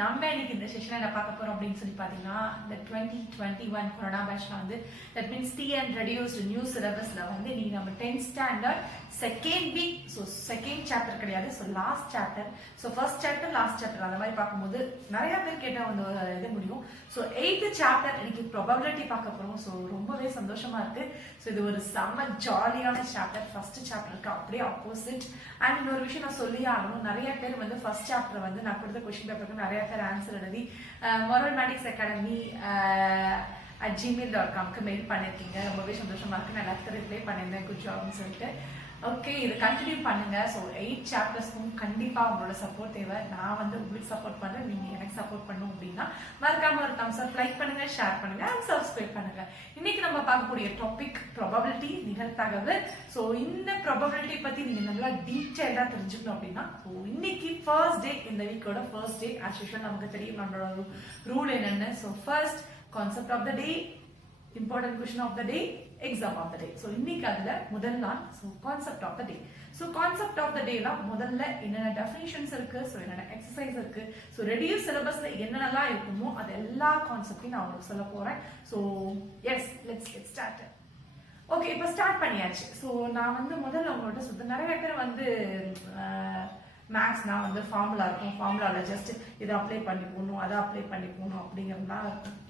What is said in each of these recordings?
நம்ம இன்னைக்கு இந்த செஷன்ல என்ன பார்க்க போறோம் அப்படின்னு சொல்லி பாத்தீங்கன்னா இந்த 2021 கொரோனா பேட்ச்ல வந்து that means the and reduced new சிலபஸ்ல வந்து நீங்க நம்ம 10th standard second week so second chapter கிடையாது so last chapter so first chapter last chapter அந்த மாதிரி பார்க்கும்போது நிறைய பேர் கேட்டால் வந்து இது முடியும் ஸோ 8th சாப்டர் இன்னைக்கு ப்ராபபிலிட்டி பார்க்க போறோம் ஸோ ரொம்பவே சந்தோஷமா இருக்கு ஸோ இது ஒரு செம்ம ஜாலியான சாப்டர் ஃபர்ஸ்ட் சாப்டருக்கு அப்படியே ஆப்போசிட் அண்ட் இன்னொரு விஷயம் நான் சொல்லி ஆகணும் நிறைய பேர் வந்து ஃபர்ஸ்ட் சாப்டர் வந்து நான் கொடுத்த கொஸ்டின் பேப்பருக்கு நிறைய பேர் ஆன்சர் எழுதி மொரல் மேடிக்ஸ் அகாடமி @gmail.com மெயில் பண்ணிருக்கீங்க ரொம்பவே சந்தோஷமா இருக்கு நான் எல்லாத்துக்கும் ரிப்ளை பண்ணியிருந்தேன் குட் ஜாப்னு சொல்லிட்டு ஓகே இது கண்டினியூ பண்ணுங்க ஸோ 8 சாப்டர்ஸ்க்கும் கண்டிப்பா உங்களோட சப்போர்ட் தேவை நான் வந்து உங்களுக்கு சப்போர்ட் பண்றேன் நீங்க எனக்கு சப்போர்ட் பண்ணும் அப்படின்னா மறக்காம ஒரு தம்ஸ் அப் லைக் பண்ணுங்க ஷேர் பண்ணுங்க அண்ட் சப்ஸ்கிரைப் பண்ணுங்க இன்னைக்கு நம்ம பார்க்கக்கூடிய டாபிக் ப்ராபபிலிட்டி நிகழ்தகவு ஸோ இந்த ப்ராபபிலிட்டி பத்தி நீங்க நல்லா டீட்டெயிலா தெரிஞ்சுக்கணும் அப்படின்னா ஸோ இன்னைக்கு ஃபர்ஸ்ட் டே இந்த வீக்கோட ஃபர்ஸ்ட் டே ஆஸ் யூஷுவல் நமக்கு தெரியும் நம்மளோட ரூல் என்னன்னு so first concept of the day important question of the day exam of the day so இன்னைக்கு அதுல முதல் நாள் so concept of the day so concept of the day ல முதல்ல என்னென்ன definitions இருக்கு so என்னென்ன exercise இருக்கு so reduced syllabusல என்னென்னலாம் இருக்குமோ அது எல்லா கான்செப்டையும் நான் உங்களுக்கு சொல்ல போறேன் so yes let's get started okay இப்போ ஸ்டார்ட் பண்ணியாச்சு ஸோ நான் வந்து முதல்ல உங்கள்கிட்ட சொல்றேன் நிறைய பேர் வந்து மேக்ஸ்னா வந்து ஃபார்முலா இருக்கும் ஃபார்முலாவில் ஜஸ்ட் இதை அப்ளை பண்ணி போகணும் அதை அப்ளை பண்ணி போகணும் அப்படிங்கிறதுலாம் இருக்கும்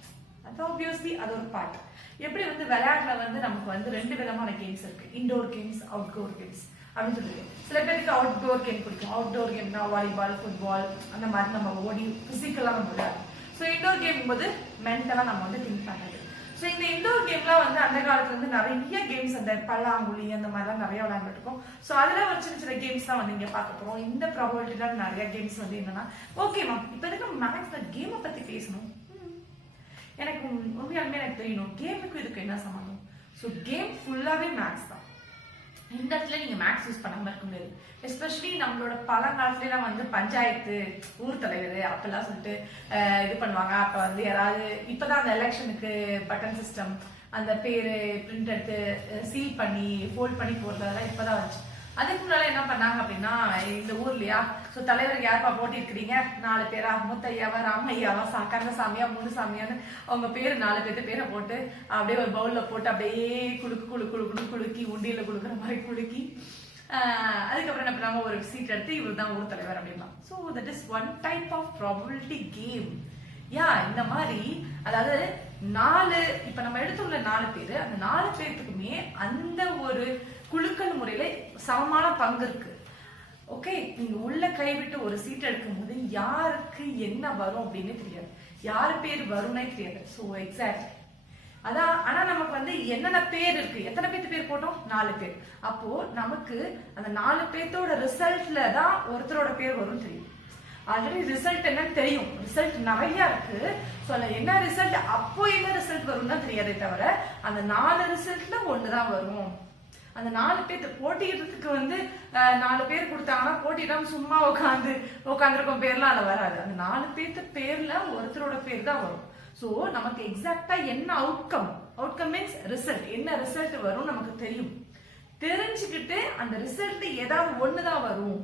அது ஆப்வியஸ்லி அது ஒரு பார்ட் எப்படி வந்து விளையாட்டுல வந்து நமக்கு வந்து ரெண்டு விதமான கேம்ஸ் இருக்கு இன்டோர் கேம்ஸ் அவுட்டோர் கேம்ஸ் அப்படின்னு சொல்லிட்டு சில பேருக்கு அவுட்டோர் கேம் பிடிக்கும் அவுட்டோர் கேம்னா வாலிபால் ஃபுட்பால் அந்த மாதிரி நம்ம ஓடி பிசிக்கலா நம்ம விளையாடும் ஸோ இன்டோர் கேம் போது மென்டலா நம்ம வந்து திங்க் பண்ணுறது ஸோ இந்த இன்டோர் கேம்லாம் வந்து அந்த காலத்துல வந்து நிறைய கேம்ஸ் அந்த பல்லாங்குழி அந்த மாதிரிலாம் நிறைய விளையாண்டுட்டு இருக்கோம் ஸோ அதில் ஒரு சின்ன சின்ன கேம்ஸ் தான் வந்து இங்கே பார்க்க போறோம் இந்த ப்ராபபிலிட்டில நிறைய கேம்ஸ் வந்து என்னன்னா ஓகே மேம் இப்போ எதுக்கு மேக்ஸ்ல கேமை பத்தி பேசணும் எனக்கு உண்மையாலுமே எனக்கு தெரியணும் கேமுக்கு இதுக்கு என்ன சம்பந்தம் ஸோ கேம் ஃபுல்லாவே மேக்ஸ் தான் இந்த இடத்துல நீங்க மேக்ஸ் யூஸ் பண்ணாம இருக்க முடியாது எஸ்பெஷலி நம்மளோட பழங்காலத்துலாம் வந்து பஞ்சாயத்து ஊர் தலைவர் அப்பெல்லாம் சொல்லிட்டு இது பண்ணுவாங்க அப்ப வந்து யாராவது இப்பதான் அந்த எலெக்ஷனுக்கு பட்டன் சிஸ்டம் அந்த பேரு பிரிண்ட் எடுத்து சீல் பண்ணி ஃபோல்ட் பண்ணி போடுறது அதெல்லாம் இப்பதான் வந்துச்சு அதுக்கு முன்னால என்ன பண்ணாங்க அப்படின்னா இந்த ஊர்லயா சோ தலைவருக்கு யாருப்பா போட்டி இருக்கிறீங்க 4 பேரா முத்தையாவா ராமையாவா கந்தசாமியா முனுசாமியான்னு அவங்க பேரு 4 பேர்த்து பேரை போட்டு அப்படியே ஒரு பவுல்ல போட்டு அப்படியே குலுக்கி உண்டியில குளுக்குற மாதிரி குலுக்கி அதுக்கப்புறம் என்ன பண்ணாங்க ஒரு சீட் எடுத்து இவர் தான் ஊர் தலைவர் அப்படின்னா so that is one type of probability game yeah இந்த மாதிரி அதாவது 4 இப்ப நம்ம எடுத்துள்ள 4 பேரு அந்த 4 பேர்த்துக்குமே அந்த ஒரு குழுக்கள் முறையில சமமான பங்கு இருக்கு ஓகே நீங்க உள்ள கைவிட்டு ஒரு சீட் எடுக்கும் போது யாருக்கு என்ன வரும் அப்படின்னு தெரியாது யாரு பேர் வரும்னே தெரியாது ஸோ எக்ஸாக்ட் அதான் ஆனா நமக்கு வந்து என்னென்ன பேர் இருக்கு எத்தனை பேர் போட்டோம் 4 பேர் அப்போ நமக்கு அந்த 4 பேர்த்தோட ரிசல்ட்ல தான் ஒருத்தரோட பேர் வரும் தெரியும் ஆல்ரெடி ரிசல்ட் என்னன்னு தெரியும் ரிசல்ட் நிறைய இருக்கு ஸோ அதில் என்ன ரிசல்ட் அப்போ என்ன ரிசல்ட் வரும்னு தான் தெரியாதே தவிர அந்த 4 ரிசல்ட்ல ஒண்ணுதான் வரும் அந்த 4 பேர்த்து போட்டியிடுறதுக்கு வந்து 4 பேர் கொடுத்தாங்கன்னா போட்டியிடாம சும்மா உட்காந்துருக்கும் பேர்லாம் அதில் வராது அந்த 4 பேர்த்து பேர்ல ஒருத்தரோட பேர் தான் வரும் ஸோ நமக்கு எக்ஸாக்டா என்ன அவுட்கம் மீன்ஸ் ரிசல்ட் என்ன ரிசல்ட் வரும் நமக்கு தெரியும் தெரிஞ்சுக்கிட்டு அந்த ரிசல்ட் ஏதாவது ஒண்ணுதான் வரும்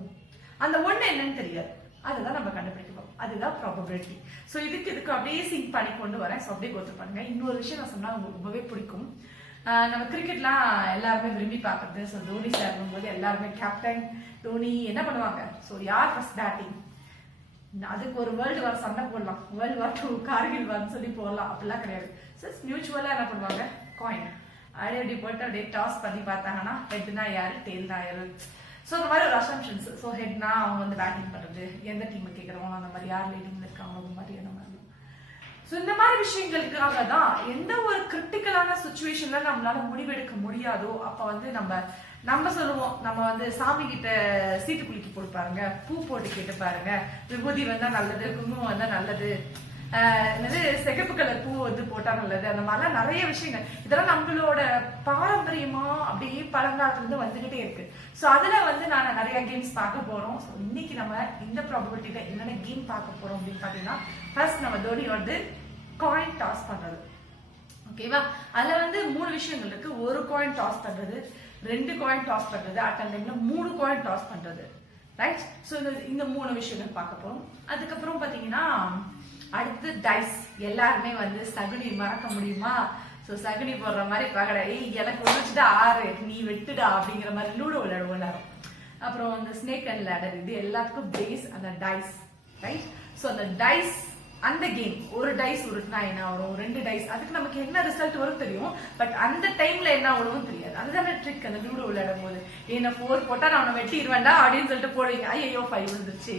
அந்த ஒண்ணு என்னன்னு தெரியாது அதுதான் நம்ம கண்டுபிடிக்கணும் அதுதான் ப்ராபபிலிட்டி ஸோ இதுக்கு அப்படியே சிங்க் பண்ணி கொண்டு வரேன் ஸோ அப்படியே கோத்து பண்ணுங்க இன்னொரு விஷயம் நான் சொன்னா உங்களுக்கு ரொம்பவே பிடிக்கும் நம்ம கிரிக்கெட்லாம் எல்லாருமே விரும்பி பார்க்கறது ஸோ தோனி சார் போது எல்லாருமே கேப்டன் தோனி என்ன பண்ணுவாங்க ஸோ யார் ஃபர்ஸ்ட் பேட்டிங் அதுக்கு ஒரு வேர்ல்டு வார் சண்டை போடலாம் வேர்ல்டு வார் 2 கார்கில் வார்னு சொல்லி போடலாம் அப்படிலாம் கிடையாது ஸோ மியூச்சுவலா என்ன பண்ணுவாங்க காயின் அப்படி போட்டு அப்படியே டாஸ் பண்ணி பார்த்தாங்கன்னா ஹெட்னா யாரு டெய்ல்னா யாரு ஸோ அந்த மாதிரி ஒரு அசம்ஷன்ஸ் ஸோ ஹெட்னா அவங்க வந்து பேட்டிங் பண்றது எந்த டீமை கேட்கறவங்க அந்த மாதிரி யார் லீடிங்ல இருக்காங்க அந்த மாதிரி அந்த மாதிரி ஸோ இந்த மாதிரி விஷயங்களுக்காக தான் எந்த ஒரு கிரிட்டிக்கலான சுச்சுவேஷன்ல நம்மளால முடிவெடுக்க முடியாதோ அப்ப வந்து நம்ம சொல்லுவோம் நம்ம வந்து சாமி கிட்ட சீட்டு குலுக்கி போட்டு பாருங்க பூ போட்டு கேட்டு பாருங்க விபூதி வந்தா நல்லது குங்குமம் வந்தா நல்லது என்னது சிகப்பு கலர் பூ வந்து போட்டா நல்லது அந்த மாதிரிலாம் நிறைய விஷயங்கள் இதெல்லாம் நம்மளோட பாரம்பரியமா அப்படியே பழங்காலத்துல இருந்து வந்துகிட்டே இருக்கு ஸோ அதுல வந்து நான் நிறைய கேம்ஸ் பார்க்க போறோம் ஸோ இன்னைக்கு நம்ம இந்த ப்ராபபிலிட்டியில என்னென்ன கேம் பார்க்க போறோம் அப்படின்னு பாத்தீங்கன்னா ஃபர்ஸ்ட் நம்ம தோனி வந்து காயின் டாஸ் பண்றது ஓகேவா அதுல வந்து 3 விஷயங்கள் இருக்கு ஒரு காயின் டாஸ் பண்றது 2 காயின் டாஸ் பண்றது அட் டைம்ல 3 காயின் டாஸ் பண்றது ரைட். ஸோ இந்த 3 விஷயங்கள் பார்க்க போறோம். அதுக்கப்புறம் பாத்தீங்கன்னா அடுத்து டைஸ். எல்லாருமே வந்து சகுனி மறக்க முடியுமா? ஸோ சகுனி போடுற மாதிரி பார்க்கடா, எனக்கு ஒழிச்சுட்டா 6 நீ வெட்டுடா அப்படிங்கிற மாதிரி லூடோ விளையாடுவோம் எல்லாரும். அப்புறம் அந்த ஸ்னேக் அண்ட் லேடர், இது எல்லாத்துக்கும் பேஸ் அந்த டைஸ். ரைட். ஸோ அந்த டைஸ், அந்த கேம் ஒரு டைஸ் உருட்டுனா என்ன வரும், 2 டைஸ், அதுக்கு நமக்கு என்ன ரிசல்ட் வரும் தெரியும். பட் அந்த டைம்ல என்ன வரும் தெரியாது. அதுதானே ட்ரிக் அந்த லூடோ விளையாடும் போது. என்ன 4 போட்டா நான் அவனை வெட்டிடுவேன்டா அப்படின்னு சொல்லிட்டு போடுவீங்க. ஐயோ 5 வந்துருச்சு.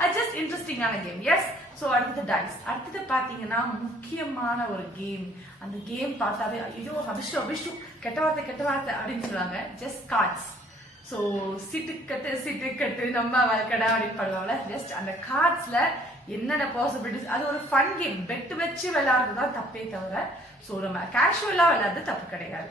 அது ஜஸ்ட் இன்ட்ரெஸ்டிங்கான கேம். எஸ். ஸோ அடுத்தது டைஸ். அடுத்தது பாத்தீங்கன்னா முக்கியமான ஒரு கேம். அந்த கேம் பார்த்தாவே ஐயோ அபிஷு கெட்ட வார்த்தை அப்படின்னு சொல்லுவாங்க. Just cards. ஸோ சிட்டு கட்டு நம்ம வழக்கடா அப்படின்னு பண்ணுவாங்கல்ல. ஜஸ்ட் அந்த கார்ட்ஸ்ல என்னென்ன பாசிபிலிட்டிஸ். அது ஒரு ஃபன் கேம். பெட் வச்சு விளையாடுறதுதான் தப்பே தவிர, ஸோ நம்ம கேஷுவலா விளையாடுறது தப்பு கிடையாது.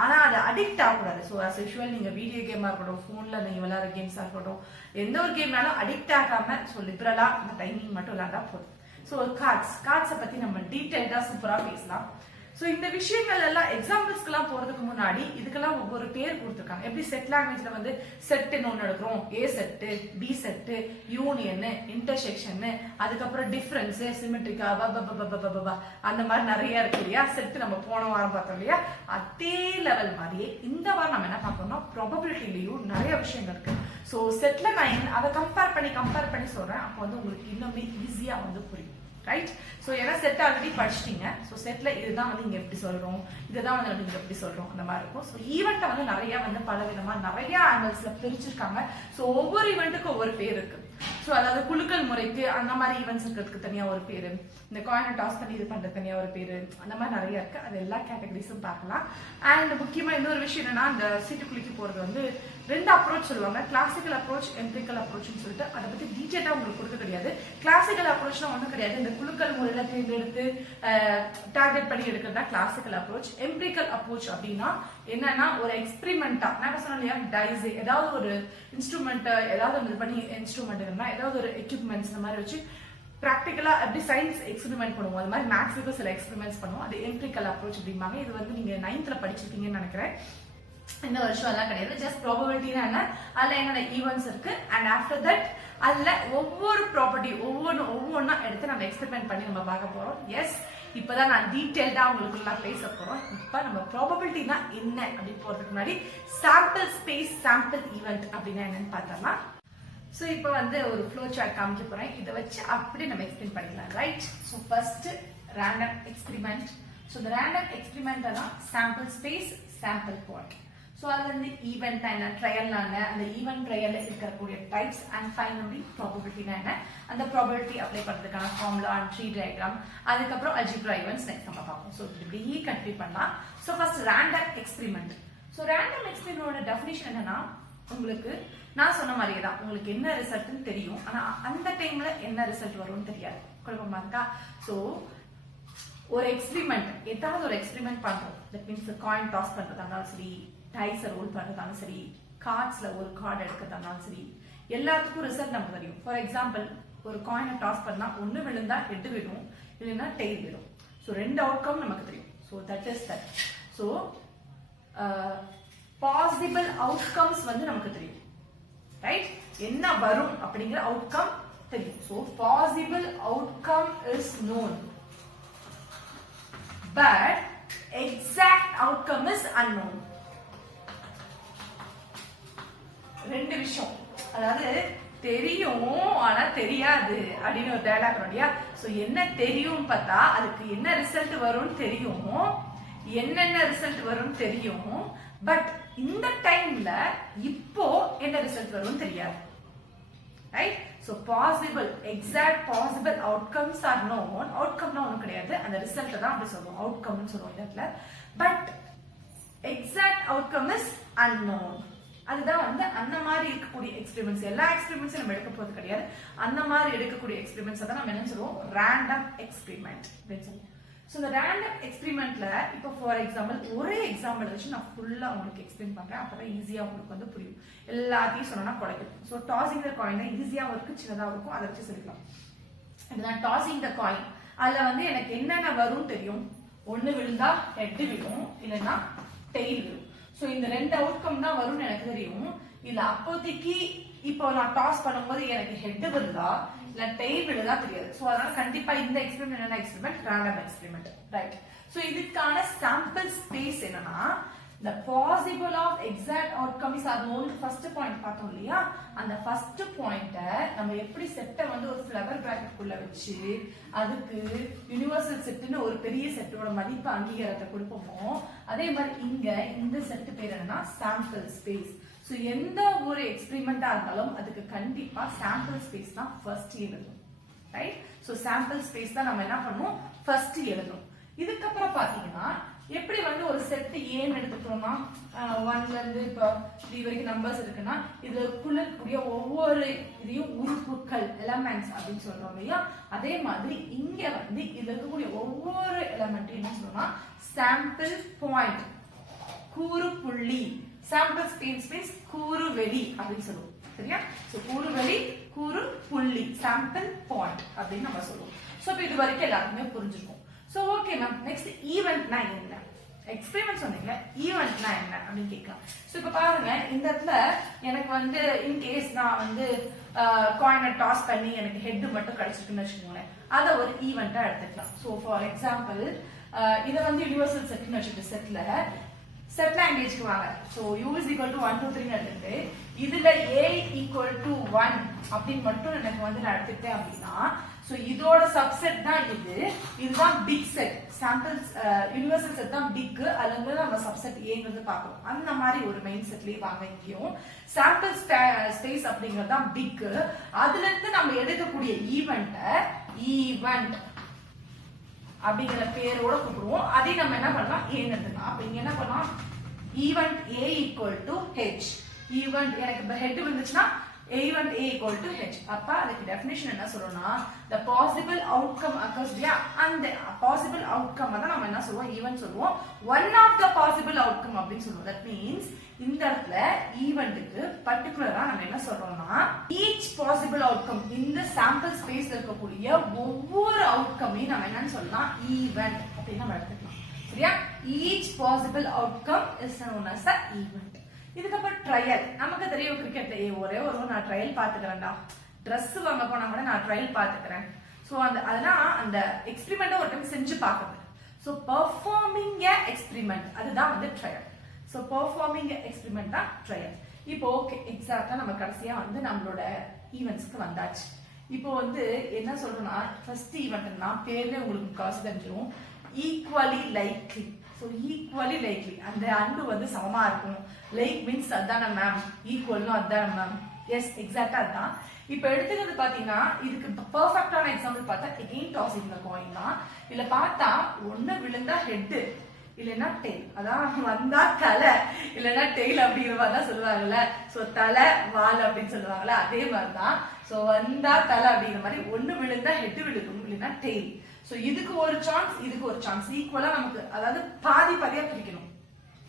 ஆனா அது அடிக்ட் ஆகக்கூடாது. ஸோ அஸ் யூஷுவல் நீங்க வீடியோ கேமா இருக்கட்டும், போன்ல நீங்க விளையாடுற கேம்ஸா இருக்கட்டும், எந்த ஒரு கேம்னாலும் அடிக்ட் ஆகாம ஸோ லிபரலா அந்த டைமிங் மட்டும் விளையாண்டா போதும். ஸோ கார்ட்ஸை பத்தி நம்ம டீடைல்டா சூப்பரா பேசலாம். ஸோ இந்த விஷயங்கள் எல்லாம் எக்ஸாம்பிள்ஸ்க்கெல்லாம் போறதுக்கு முன்னாடி இதுக்கெல்லாம் ஒவ்வொரு பேர் கொடுத்துருக்காங்க. எப்படி செட் லாங்குவேஜ்ல வந்து செட்டுன்னு ஒன்று எடுக்கிறோம், A set, B set, union, intersection, அதுக்கப்புறம் டிஃபரன்ஸ், சிமெட்ரிக்கா, அந்த மாதிரி நிறைய இருக்கு இல்லையா. செட்டு நம்ம போன வாரம் பார்த்தோம் இல்லையா. அதே லெவல் மாதிரியே இந்த வாரம் நம்ம என்ன பார்க்கணும்னா ப்ராபபிலிட்டிலையும் நிறைய விஷயங்கள் இருக்கு. ஸோ செட்ல நான் அதை கம்பேர் பண்ணி சொல்றேன். அப்போ வந்து உங்களுக்கு இன்னுமே ஈஸியா வந்து புரியும். ரைட். ஸோ ஏன்னா செட் ஆல்ரெடி படிச்சிட்டீங்க. ஸோ செட்ல இதுதான் வந்து இங்க எப்படி சொல்றோம், இதுதான் வந்து நம்ம எப்படி சொல்றோம், அந்த மாதிரி இருக்கும். ஸோ ஈவெண்ட்டை வந்து நிறைய வந்து பல விதமா நிறைய ஆங்கிள்ஸ்ல பிரிச்சிருக்காங்க. ஸோ ஒவ்வொரு ஈவெண்ட்டுக்கும் ஒவ்வொரு பேர் இருக்கு. ஸோ அதாவது குலுக்கல் முறைக்கு அந்த மாதிரி ஈவெண்ட்ஸ் இருக்கிறதுக்கு தனியா ஒரு பேரு, இந்த காயினை டாஸ் பண்ணி இது பண்றது தனியா ஒரு பேரு, அந்த மாதிரி நிறைய இருக்கு. அது எல்லா கேட்டகரிஸும் பார்க்கலாம். அண்ட் முக்கியமா இன்னொரு விஷயம் என்னன்னா, அந்த சீட்டுக்குளிக்கு போறது வந்து 2 அப்ரோச் சொல்லுவாங்க. கிளாசிக்கல் அப்ரோச், எம்பிரிக்கல் அப்ரோச்னு சொல்லிட்டு அதை பத்தி டீடைலா உங்களுக்கு கொடுக்க கிடையாது. கிளாசிக்கல் அப்ரோச்னா ஒன்றும் கிடையாது. இந்த குலுக்கல் முறையில தேர்ந்தெடுத்து டார்கெட் பண்ணி எடுக்கிறதா கிளாசிக்கல் அப்ரோச். எம்பிரிக்கல் அப்ரோச் அப்படின்னா என்னன்னா ஒரு எக்ஸ்பிரிமெண்டா, நான் சொன்னேன் இல்லையா, டைஸ் ஏதாவது ஒரு இன்ஸ்ட்ருமெண்ட், ஏதாவது பண்ணி இன்ஸ்ட்ருமெண்ட் ஏதாவது ஒரு எக்யூப்மெண்ட்ஸ் இந்த மாதிரி வச்சு பிராக்டிகலா எப்படி சயின்ஸ் எக்ஸ்பெரிமெண்ட் பண்ணுவோம், அது மாதிரி மேக்ஸுக்கு சில எக்ஸ்பெரிமெண்ட்ஸ் பண்ணுவோம். அது எம்பிரிக்கல் அப்ரோச் அப்படிம்பாங்க. இது வந்து நீங்க 9th படிச்சிருக்கீங்கன்னு நினைக்கிறேன். இந்த வருஷம் எல்லாம் கிடையாது. ஜஸ்ட் ப்ராபபிலிட்டினா என்ன, அதுல என்னோட ஈவெண்ட்ஸ் இருக்கு. அண்ட் ஆஃப்டர் தட் அதுல ஒவ்வொரு ப்ராப்பர்ட்டி ஒவ்வொன்னா எடுத்து நம்ம எக்ஸ்பெரிமெண்ட் பண்ணி நம்ம பார்க்க போறோம். எஸ். இப்பதான் நான் டீடைல்டா உங்களுக்கு நான் பேச போறோம். இப்ப நம்ம ப்ராபபிலிட்டினா என்ன அப்படின்னு போறதுக்கு முன்னாடி சாம்பிள் ஸ்பேஸ், சாம்பிள் ஈவெண்ட் அப்படின்னா என்னன்னு பார்த்தோம்னா, ஸோ இப்போ வந்து ஒரு ஃப்ளோ சார்ட் காமிக்க போறேன். இதை வச்சு அப்படி நம்ம எக்ஸ்பிளைன் பண்ணிக்கலாம். Right. So first random experiment. So இந்த ரேண்டம் எக்ஸ்பிரிமெண்ட் தான் sample space, sample point. So அது வந்து ஈவெண்ட் என்ன, ட்ரையல்னா என்ன, அந்த ஈவெண்ட் ட்ரையல்ல இருக்கக்கூடிய டைப்ஸ், அண்ட் ஃபைனலி ப்ராபபிலிட்டினா என்ன, அந்த ப்ராபபிலிட்டி அப்ளை பண்றதுக்கான ஃபார்முலா அண்ட் ட்ரீ டயக்ராம், அதுக்கப்புறம் அல்ஜிப்ரா ஈவெண்ட்ஸ் நெக்ஸ்ட் நம்ம பார்ப்போம். ஸோ இப்படி கண்டினியூ பண்ணலாம். So first random experiment. So random எக்ஸ்பிரிமெண்டோட டெஃபினிஷன் என்னன்னா, உங்களுக்கு நான் சொன்ன மாதிரியே தான், உங்களுக்கு என்ன ரிசல்ட்னு தெரியும், ஆனா அந்த டைம்ல என்ன ரிசல்ட் வரும்னு தெரியாது. குழப்பமா இருக்கா? ஸோ ஒரு எக்ஸ்பிரிமெண்ட், ஏதாவது ஒரு எக்ஸ்பிரிமெண்ட் பண்றோம். தட் மீன்ஸ் காயின் டாஸ் பண்றதாலும் சரி, டைஸை ரோல் பண்றதாலும் சரி, கார்ட்ஸ்ல ஒரு கார்டு எடுக்கிறதாலும் சரி, எல்லாத்துக்கும் ரிசல்ட் நமக்கு தெரியும். ஃபார் எக்ஸாம்பிள், ஒரு காயினை டாஸ் பண்ணா ஒன்னு விழுந்தா ஹெட் விடும், இல்லைன்னா டெய்ல் விடும். ஸோ 2 அவுட்கம் நமக்கு தெரியும். So that is that. So possible outcomes வந்து நமக்கு தெரியும். ரைட். என்ன வரும் அப்படிங்கிற அவுட்கம் தெரியும். So possible outcome is known, but exact outcome is unknown. 2 விஷயம். அதாவது தெரியும் ஆனா தெரியாது அப்படின்னு ஒரு டயலாக் இல்லையா. சோ என்ன தெரியும் பார்த்தா அதுக்கு என்ன ரிசல்ட் வரும்னு தெரியும், என்னென்ன ரிசல்ட் வரும்னு தெரியும், பட் இந்த டைம்ல இப்போ என்ன ரிசல்ட் வரும்னு தெரியாது. Right. So possible, exact possible outcomes are known. அவுட்கம்னா ஒன்றும் கிடையாது, அந்த ரிசல்ட் தான் அப்படி சொல்லுவோம், அவுட்கம்னு சொல்லுவோம் இந்த இடத்துல. But exact outcome is unknown. அதுதான் வந்து அந்த மாதிரி இருக்கக்கூடிய எக்ஸ்பெரிமெண்ட்ஸ். எல்லா எக்ஸ்பெரிமெண்ட்ஸும் நம்ம எடுக்க போறது கிடையாது. அந்த மாதிரி எடுக்கக்கூடிய எக்ஸ்பெரிமெண்ட்ஸ் தான் நம்ம என்ன சொல்லுவோம், ரேண்டம் எக்ஸ்பெரிமெண்ட் அப்படின்னு சொல்லுவோம். ஸோ இந்த ரேண்டம் எக்ஸ்பெரிமெண்ட்ல இப்போ ஃபார் எக்ஸாம்பிள் ஒரே எக்ஸாம்பிள் வச்சு நான் ஃபுல்லா உங்களுக்கு எக்ஸ்பிளைன் பண்றேன். அப்பதான் ஈஸியா உங்களுக்கு வந்து புரியும். எல்லாத்தையும் சொன்னா குறைக்கும். ஸோ டாசிங் த காயின் ஈஸியாவும் இருக்கு, சின்னதாகவும் இருக்கும், அதை வச்சு சொல்லிக்கலாம். இதுதான் டாசிங் த காயின். அதுல வந்து எனக்கு என்னென்ன வரும் தெரியும். ஒண்ணு விழுந்தா ஹெட் விழும், இல்லைன்னா டெய்ல் விழும். சோ இந்த ரெண்டு அவுட்கம் தான் வரும்னு எனக்கு தெரியும். இல்ல அப்போதைக்கு இப்போ நான் டாஸ் பண்ணும்போது எனக்கு ஹெட் விழுதா இல்ல டெயில் விழுதா தெரியாது. சோ அதனால கண்டிப்பா இந்த எக்ஸ்பெரிமெண்ட் என்ன experiment, random experiment, right. So இதுக்கான சாம்பிள் ஸ்பேஸ் என்னன்னா the possible of exact outcome is our own first point பார்த்தோம் இல்லையா, அந்த ஃபர்ஸ்ட் பாயிண்ட நம்ம எப்படி செட்டை வந்து ஒரு ஃப்ளவர் பிராக்கெட் குள்ள வச்சு அதுக்கு யுனிவர்சல் செட்னு ஒரு பெரிய செட்டோட மதிப்பு அங்கீகாரத்தை கொடுப்போமோ அதே மாதிரி இங்க இந்த செட் பேர் என்னன்னா சாம்பிள் ஸ்பேஸ். சோ எந்த ஒரு எக்ஸ்பெரிமெண்டா இருந்தாலும் அதுக்கு கண்டிப்பா சாம்பிள் ஸ்பேஸ் தான் ஃபர்ஸ்ட் எழுதணும், ரைட். சோ சாம்பிள் ஸ்பேஸ் தான் நம்ம என்ன பண்ணுவோம் ஃபர்ஸ்ட் எழுதணும். இதுக்கப்புறம் பாத்தீங்கன்னா எப்படி வந்து ஒரு செட் ஏன்னு எடுத்துக்கிட்டோம்னா 1ல இருந்து இப்போ 3 வரைக்கும் நம்பர்ஸ் இருக்குன்னா இதுக்குள்ள இருக்கக்கூடிய ஒவ்வொரு இதையும் உறுப்புகள் எலமெண்ட்ஸ் அப்படின்னு சொல்றோம் இல்லையா, அதே மாதிரி இங்க வந்து இதுல இருக்கக்கூடிய ஒவ்வொரு எலமெண்ட் என்ன சொல்றோம்னா சாம்பிள் பாயிண்ட், கூறு புள்ளி, சாம்பிள் ஸ்பேஸ் கூறு வெளி அப்படின்னு சொல்லுவோம், சரியா. சோ கூறு வெளி, கூறு புள்ளி, சாம்பிள் பாயிண்ட் அப்படின்னு நம்ம சொல்லுவோம். சோ இப்போ இது வரைக்கும் எல்லாருக்குமே புரிஞ்சிருக்கும். சோ ஓகே மேம், நெக்ஸ்ட் ஈவென்ட்னா என்ன, எக்ஸ்பெரிமெண்ட் சொன்னீங்க, ஈவென்ட்னா என்ன அப்படின்னு கேட்கலாம். சோ இப்ப பாருங்க இந்த இடத்துல எனக்கு வந்து இன்கேஸ் நான் வந்து காயினை டாஸ் பண்ணி எனக்கு ஹெட் மட்டும் கிடைச்சிருக்குன்னு வச்சுக்கோங்களேன், அதை ஒரு ஈவெண்டா எடுத்துக்கலாம். சோ ஃபார் எக்ஸாம்பிள் இதை வந்து யூனிவர்சல் செட்னு வச்சுட்டு செட் லாங்குவேஜ்க்கு வாங்க. So u is equal to 1 2 3 எடுத்துட்டு இதுல a equal to 1 அப்படின்னு மட்டும் எனக்கு வந்து நான் எடுத்துட்டேன் அப்படின்னா சோ இதோட சப்செட் தான் இதுதான் big set, samples universal set தான் பிக், அதுல இருந்து நம்ம சப்செட் ஏங்கிறது பார்க்கணும். அந்த மாதிரி ஒரு மெயின் செட்லயே வாங்க. இங்கேயும் சாம்பிள் ஸ்பேஸ் அப்படிங்கிறது தான் பிக், அதுல இருந்து நம்ம எடுக்கக்கூடிய ஈவெண்ட் அப்படிங்கிற பேரோட கூப்பிடுவோம். அதே நம்ம என்ன பண்ணலாம் ஏன்னு எடுத்துக்கலாம். அப்ப இங்க என்ன பண்ணலாம், event a equal to h, event எனக்கு ஹெட் வந்துச்சுன்னா event a equal to h. அப்ப அதுக்கு டெஃபினிஷன் என்ன சொல்றோம்னா the possible outcome occurs, அந்த possible outcome தான் நம்ம என்ன சொல்லுவோம் ஈவெண்ட் சொல்லுவோம். one of the possible outcome அப்படின்னு சொல்லுவோம். that means இந்த இடத்துல ஈவெண்ட்க்கு பர்టిక్యులரா நம்ம என்ன சொல்றோம்னா each possible outcome, இந்த சாம்பிள் ஸ்பேஸ்ல இருக்கக்கூடிய ஒவ்வொரு அவுட்கமையும் நம்ம என்னன்னு சொல்லலாம் ஈவெண்ட் அப்படின்னு நம்ம எடுத்துக்கலாம், சரியா. each possible outcome is known as an event. இதுக்கப்புறம் ட்ரையல். நமக்கு தெரியும் கிரிக்கெட்ல ஒரே ஒரு நான் ட்ரையல் பாத்துக்கிறேன்டா, ட்ரெஸ் வாங்க போனா கூட நான் ட்ரையல் பாத்துக்கிறேன். சோ அதெல்லாம் அந்த எக்ஸ்பெரிமெண்ட்டை ஒரு டைம் செஞ்சு பார்க்கறது. சோ பெர்ஃபார்மிங் எ எக்ஸ்பெரிமெண்ட் அதுதான் வந்து ட்ரையல். சோ பெர்ஃபார்மிங் எ எக்ஸ்பெரிமெண்ட் தான் ட்ரையல். இப்போ ஓகே, எக்ஸாக்ட்டா நம்ம கடைசியா வந்து நம்மளோட ஈவென்ட்ஸ்க்கு வந்தாச்சு. இப்போ வந்து என்ன சொல்றோம்னா ஃபர்ஸ்ட் ஈவெண்ட்னா பேர்ல உங்களுக்கு காசு தெரிஞ்சிரும், equally likely. So equally likely அந்த அன்பு வந்து சமமா இருக்கும். லைக் மீன்ஸ் அதான மேம், ஈக்குவல்னு அதான மேம், எஸ் எக்ஸாக்ட்டா அதான். இப்ப எடுத்துக்கிறது பாத்தீங்கன்னா இதுக்கு பெர்ஃபெக்ட்டான எக்ஸாம்பிள் பார்த்தா எகெயின் டாஸ் இந்த காயின் தான். இதுல பார்த்தா ஒண்ணு விழுந்தா ஹெட் இல்லைன்னா டெய்ல், அதான் வந்தா தலை இல்லைன்னா டெய்ல் அப்படிங்கிற மாதிரி தான் சொல்லுவாங்கல்ல. சோ தலை வால் அப்படின்னு சொல்லுவாங்கல்ல, அதே மாதிரிதான். சோ வந்தா தலை அப்படிங்கிற மாதிரி ஒண்ணு விழுந்தா ஹெட் விழுகும் இல்லைன்னா டெய்ல். சோ இதுக்கு ஒரு சான்ஸ், இதுக்கு ஒரு சான்ஸ், ஈக்குவலா நமக்கு அதாவது பாதி பாதியா பிரிக்கணும்.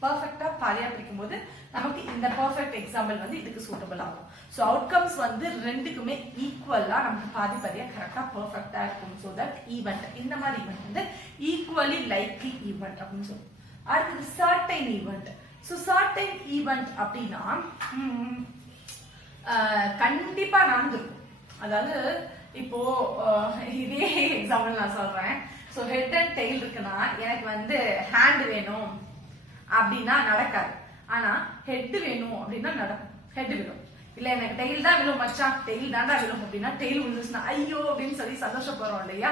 பர்ஃபெக்ட்டா பாதியா பிரிக்கும் போது நமக்கு இந்த பர்ஃபெக்ட் எக்ஸாம்பிள் வந்து இதுக்கு சூட்டபிள் ஆகும். சோ அவுட்கம்ஸ் வந்து ரெண்டுக்குமே ஈக்குவலா நமக்கு பாதி பாதியா கரெக்டா பர்ஃபெக்ட்டா இருக்கும். சோ தட் ஈவெண்ட், இந்த மாதிரி ஈவெண்ட் வந்து ஈக்குவலி லைக்லி ஈவெண்ட் அப்படின்னு சொல்லுவோம். அடுத்தது certain event. So certain event அப்படின்னா கண்டிப்பா நடந்திருக்கும். அதாவது இப்போ இதே எக்ஸாம்பிள் நான் சொல்றேன். சோ ஹெட் அண்ட் டெய்ல் இருக்குன்னா எனக்கு வந்து ஹேண்ட் வேணும் அப்படின்னா நடக்காது, ஆனா ஹெட் வேணும் அப்படின்னா நடக்கும், ஹெட் விழும். இல்ல எனக்கு டெய்ல் தான் விழும் மச்சான், டெய்ல் தாண்டா விழும் அப்படின்னா டெய்ல் விழுந்துச்சுன்னா ஐயோ அப்படின்னு சொல்லி சந்தோஷப்படுறோம் இல்லையா.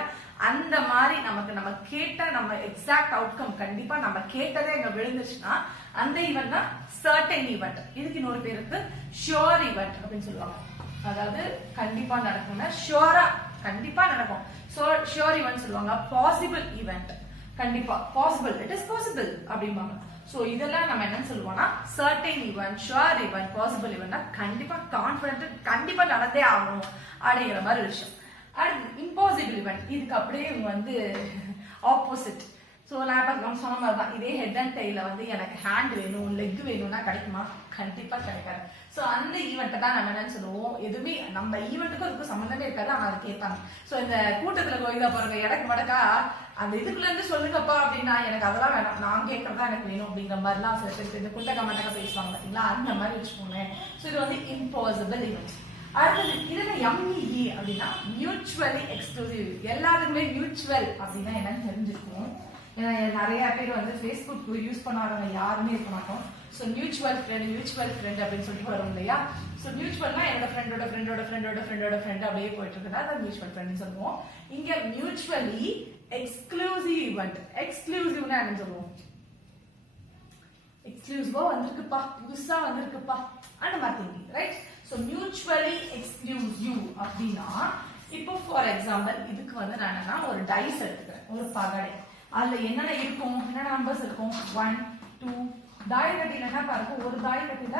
அந்த மாதிரி நம்ம கேட்ட நம்ம எக்ஸாக்ட் அவுட்கம் கண்டிப்பா நம்ம கேட்டதே எங்க விழுந்துச்சுன்னா அந்த ஈவெண்ட் தான் சர்டைன் ஈவெண்ட். இதுக்கு இன்னொரு பேர் இருக்கு ஷுவர் ஈவெண்ட் அப்படின்னு சொல்லுவாங்க. அதாவது கண்டிப்பா நடக்கும்னா ஷுவரா கண்டிப்பா நடக்கும். சோ ஷுவர் ஈவெண்ட் சொல்லுவாங்க. பாசிபிள் ஈவெண்ட் கண்டிப்பா பாசிபிள், இட் இஸ் பாசிபிள் அப்படிம்பாங்க. சோ இதெல்லாம் நம்ம என்ன சொல்லுவோம்னா certain event, sure event, possible ஈவெண்ட்னா கண்டிப்பா கான்ஃபிடென்ட் கண்டிப்பா நடந்தே ஆகணும் அப்படிங்கிற மாதிரி விஷயம். அடுத்து இம்பாசிபிள் ஈவெண்ட். இதுக்கு அப்படியே இவங்க வந்து ஆப்போசிட். ஸோ நான் இப்போ சொன்ன மாதிரி தான், இதே ஹெட் அண்ட் டெய்ல வந்து எனக்கு ஹேண்ட் வேணும் லெக் வேணும்னா கிடைக்குமா? கண்டிப்பா கிடைக்காது. ஸோ அந்த ஈவெண்ட்டை தான் நம்ம என்னன்னு சொல்லுவோம், எதுவுமே நம்ம ஈவெண்ட்டுக்கும் அதுக்கும் சம்மந்தமே இருக்காது, ஆனால் அது கேட்பாங்க. ஸோ இந்த கூட்டத்தில் கோயிலா பாருங்க, எனக்கு மடக்கா அந்த இதுக்குள்ள இருந்து சொல்லுங்கப்பா அப்படின்னா எனக்கு அதெல்லாம் வேணாம், நான் கேட்கறதா எனக்கு வேணும் அப்படிங்கிற மாதிரிலாம் சில பேருக்கு இந்த குண்டக்க மண்டக்க பேசுவாங்க பார்த்தீங்களா, அந்த மாதிரி வச்சுக்கோங்க. ஸோ இது வந்து இம்பாசிபிள் ஈவெண்ட். அடுத்தது இதுல MEE அப்படின்னா மியூச்சுவலி எக்ஸ்க்ளூசிவ். எல்லாருக்குமே மியூச்சுவல் அப்படின்னா என்னன்னு தெரிஞ்சிருக்கும். ஏன்னா நிறைய பேர் வந்து ஃபேஸ்புக் யூஸ் பண்ணாதவங்க யாருமே இருக்க மாட்டோம். ஸோ மியூச்சுவல் ஃப்ரெண்ட் அப்படின்னு சொல்லிட்டு வரும் இல்லையா. ஸோ மியூச்சுவல்னா என்னோட ஃப்ரெண்ட் அப்படியே போயிட்டு இருக்குதா, அதை மியூச்சுவல் ஃப்ரெண்ட் சொல்லுவோம். இங்க மியூச்சுவலி எக்ஸ்க்ளூசிவ் ஈவெண்ட். எக்ஸ்க்ளூசிவ்னா என்ன சொல்லுவோம், எக்ஸ்க்ளூசிவா வந்திருக்குப்பா, புதுசா வந்திருக்குப்பா அந்த மாதிரி, ரைட். ஸோ மியூச்சுவலி எக்ஸ்க்ளூசிவ் அப்படின்னா இப்போ ஃபார் எக்ஸாம்பிள் இதுக்கு வந்து நான் என்னன்னா ஒரு டைஸ் எடுத்துக்கிறேன், ஒரு பகடை. அதுல என்னென்ன இருக்கும், என்னென்ன நம்பர்ஸ் இருக்கும், 1 2 தாய் கட்டில என்ன பாருங்க, ஒரு தாய் கட்டில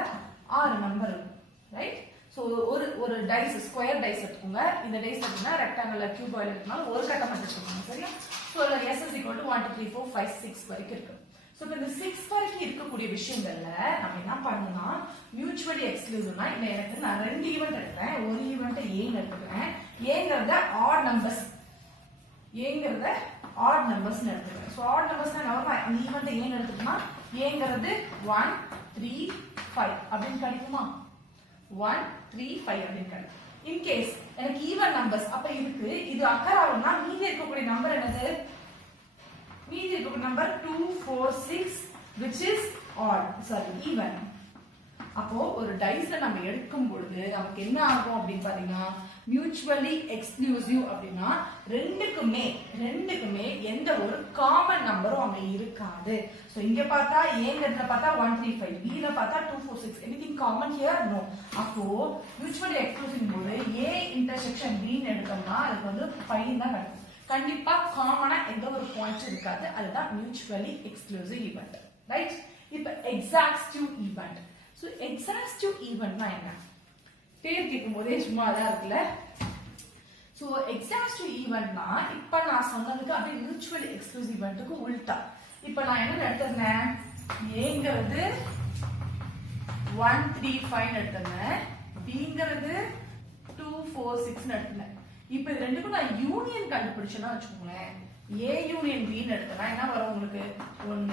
6 நம்பர் இருக்கும், ரைட். ஸோ ஒரு டைஸ் ஸ்கொயர் டைஸ் எடுத்துக்கோங்க. இந்த டைஸ் எடுத்தீங்கன்னா ரெக்டாங்கிள் கியூபாயில் இருக்கனால ஒரு கட்டம் மட்டும் எடுத்துக்கோங்க, சரியா. So S is equal to 1 2 3 4 5 6 வரைக்கும் இருக்கு. ஸோ இப்போ இந்த 6 வரைக்கும் இருக்கக்கூடிய விஷயங்கள்ல நம்ம என்ன பண்ணணும்னா மியூச்சுவலி எக்ஸ்க்ளூசிவ்னா, இந்த எனக்கு நான் 2 ஈவெண்ட் எடுக்கிறேன், ஒரு ஈவெண்ட்டை ஏன்னு எடுத்துக்கிறேன், ஏங்கிறத ஆட் நம்பர்ஸ், ஏங்கிறத ஆட் நம்பர்ஸ் எடுத்துக்கிறேன். ஸோ ஆட் நம்பர்ஸ் நான் இந்த ஈவெண்ட்டை ஏன்னு எடுத்துக்கணும்னா ஏங்கிறது 1 3 5 அப்படின்னு கிடைக்குமா, 1 3 5 அப்படின்னு கிடைக்கும். இன்கேஸ் எனக்கு ஈவன் நம்பர்ஸ் அப்ப இருக்கு, இது அக்கர் ஆகும்னா மீதி இருக்கக்கூடிய நம்பர் என்னது, மீதி இருக்கக்கூடிய number 2 4 6 which is odd, sorry even. அப்போ ஒரு டைஸ்ல நம்ம எடுக்கும் பொழுது நமக்கு என்ன ஆகும் அப்படின்னு பாத்தீங்கன்னா மியூச்சுவலி எக்ஸ்க்ளூசிவ் அப்படின்னா ரெண்டுக்குமே எந்த ஒரு காமன் நம்பரும் அங்க இருக்காது. சோ இங்க பார்த்தா ஏங்கிறதுல பார்த்தா 1 3 5, பில பார்த்தா 2 4 6, எனிதிங் காமன் ஹியர் நோ. அப்போ மியூச்சுவலி எக்ஸ்க்ளூசிவ் போது A இன்டர்செக்ஷன் B ன்னு எடுத்தோம்னா அதுக்கு வந்து 5 தான் கிடைக்கும். கண்டிப்பா காமனா எந்த ஒரு பாயிண்ட் இருக்காது, அதுதான் மியூச்சுவலி எக்ஸ்க்ளூசிவ் ஈவெண்ட், ரைட். இப்போ எக்ஸாஸ்டிவ் ஈவெண்ட். ஸோ எக்ஸாஸ்டிவ் ஈவெண்ட்னா என்ன, பேர் கேட்கும் போதே சும்மா தான் இருக்குல்ல. ஸோ எக்ஸாஸ்டிவ் ஈவெண்ட்னா இப்போ நான் சொன்னதுக்கு அப்படியே மியூச்சுவலி எக்ஸ்க்ளூசிவ் ஈவெண்ட்டுக்கு உல்டா. இப்போ நான் என்ன எடுத்திருந்தேன், ஏங்கிறது 1 3 5 எடுத்திருந்தேன், பிங்கிறது 2 4 6 எடுத்திருந்தேன். இப்போ இது ரெண்டுக்கும் நான் யூனியன் கண்டுபிடிச்சேன்னா வச்சுக்கோங்களேன், A யூனியன் B எடுத்தனா என்ன வரும் உங்களுக்கு, 1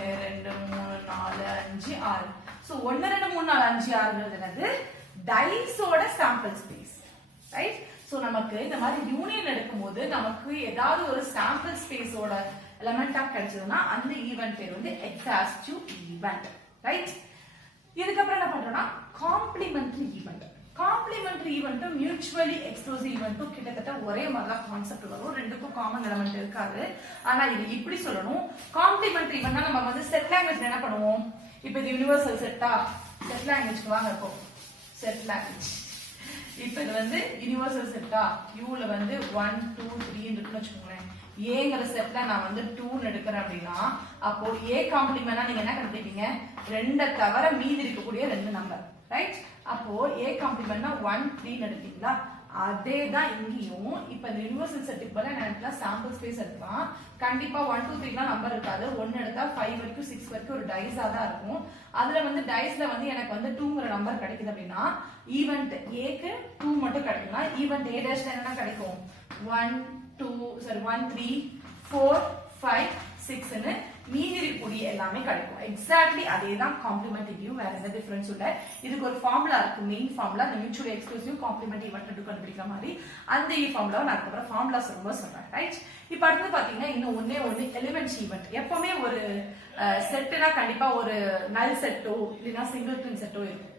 2 3 4 5 6. சோ 1 2 3 4 5 6ங்கிறது என்னது, டைஸோட சாம்பிள் ஸ்பேஸ், ரைட். சோ நமக்கு இந்த மாதிரி யூனியன் எடுக்கும்போது நமக்கு ஏதாவது ஒரு சாம்பிள் ஸ்பேஸோட எலிமெண்டா கிடைச்சதுன்னா அந்த ஈவென்ட் பேர் வந்து எக்ஸாஸ்டிவ் ஈவென்ட், ரைட். இதுக்கப்புறம் என்ன பண்றோம்னா காம்ப்ளிமெண்டரி ஈவென்ட். காம்ப்ளிமெண்டரி ஈவென்ட்டும் மியூச்சுவலி எக்ஸ்க்ளூசிவ் ஈவென்ட்டும் கிட்டத்தட்ட ஒரே மாதிரி தான் கான்செப்ட் வரும், ரெண்டுக்கும் காமன் எலிமெண்ட் இருக்காது. ஆனா இது இப்படி சொல்லணும், காம்ப்ளிமெண்டரி ஈவென்ட்னா நம்ம வந்து செட் லாங்குவேஜ்ல என்ன பண்ணுவோம், இப்போ இது யுனிவர்சல் செட்டா, செட் லாங்குவேஜ்க்கு வாங்க இப்போ, செட் லாங்குவேஜ். இப்போ இது வந்து யுனிவர்சல் செட்டா, யூல வந்து 1 2 3 இருக்குன்னு வச்சுக்கோங்களேன், ஏங்கிற செட்ல நான் வந்து 2 எடுக்கிறேன் அப்படின்னா அப்போ A காம்ப்ளிமெண்டா நீங்க என்ன கண்டுபிடிப்பீங்க, 2 தவிர மீதி இருக்கக்கூடிய 2 நம்பர், ரைட். அப்போ A காம்ப்ளிமெண்ட்னா 1 3 எடுத்தீங்களா, அதே தான் இங்கேயும். இப்போ இந்த யுனிவர்சல் செட்டுக்கு பதிலா நான் எடுக்கலாம் சாம்பிள் ஸ்பேஸ் எடுக்கலாம். கண்டிப்பா 1 2 3 நம்பர் இருக்காது, 1 எடுத்தா 5 வரைக்கும் 6 வரைக்கும் ஒரு டைஸா தான் இருக்கும். அதுல வந்து டைஸ்ல வந்து எனக்கு வந்து 2ங்கிற நம்பர் கிடைக்குது அப்படின்னா ஈவென்ட் Aக்கு 2 மட்டும் கிடைக்கும்னா ஈவென்ட் A டேஷ்ல என்ன கிடைக்கும், 1 3 4 5 6ன்னு மீதி இருக்கக்கூடிய எல்லாமே கிடைக்கும். எக்ஸாக்ட்லி அதே தான் காம்ப்ளிமெண்டரியும், வேற எந்த டிஃபரன்ஸ் இல்ல. இதுக்கு ஒரு ஃபார்முலா இருக்கு, மெயின் ஃபார்முலா, இந்த மியூச்சுவலி எக்ஸ்க்ளூசிவ் காம்ப்ளிமெண்டரி ஈவென்ட் கண்டுபிடிக்கிற மாதிரி அந்த ஃபார்முலா நான் அதுக்கப்புறம் ஃபார்முலா சொல்றேன், ரைட். இப்போ அடுத்து பாத்தீங்கன்னா இன்னும் ஒண்ணே எலிமெண்ட்ஸ் ஈவென்ட். எப்பவுமே ஒரு செட்னா கண்டிப்பா ஒரு நல் செட்டோ இல்லைன்னா சிங்கிள்டன் செட்டோ இருக்கும்.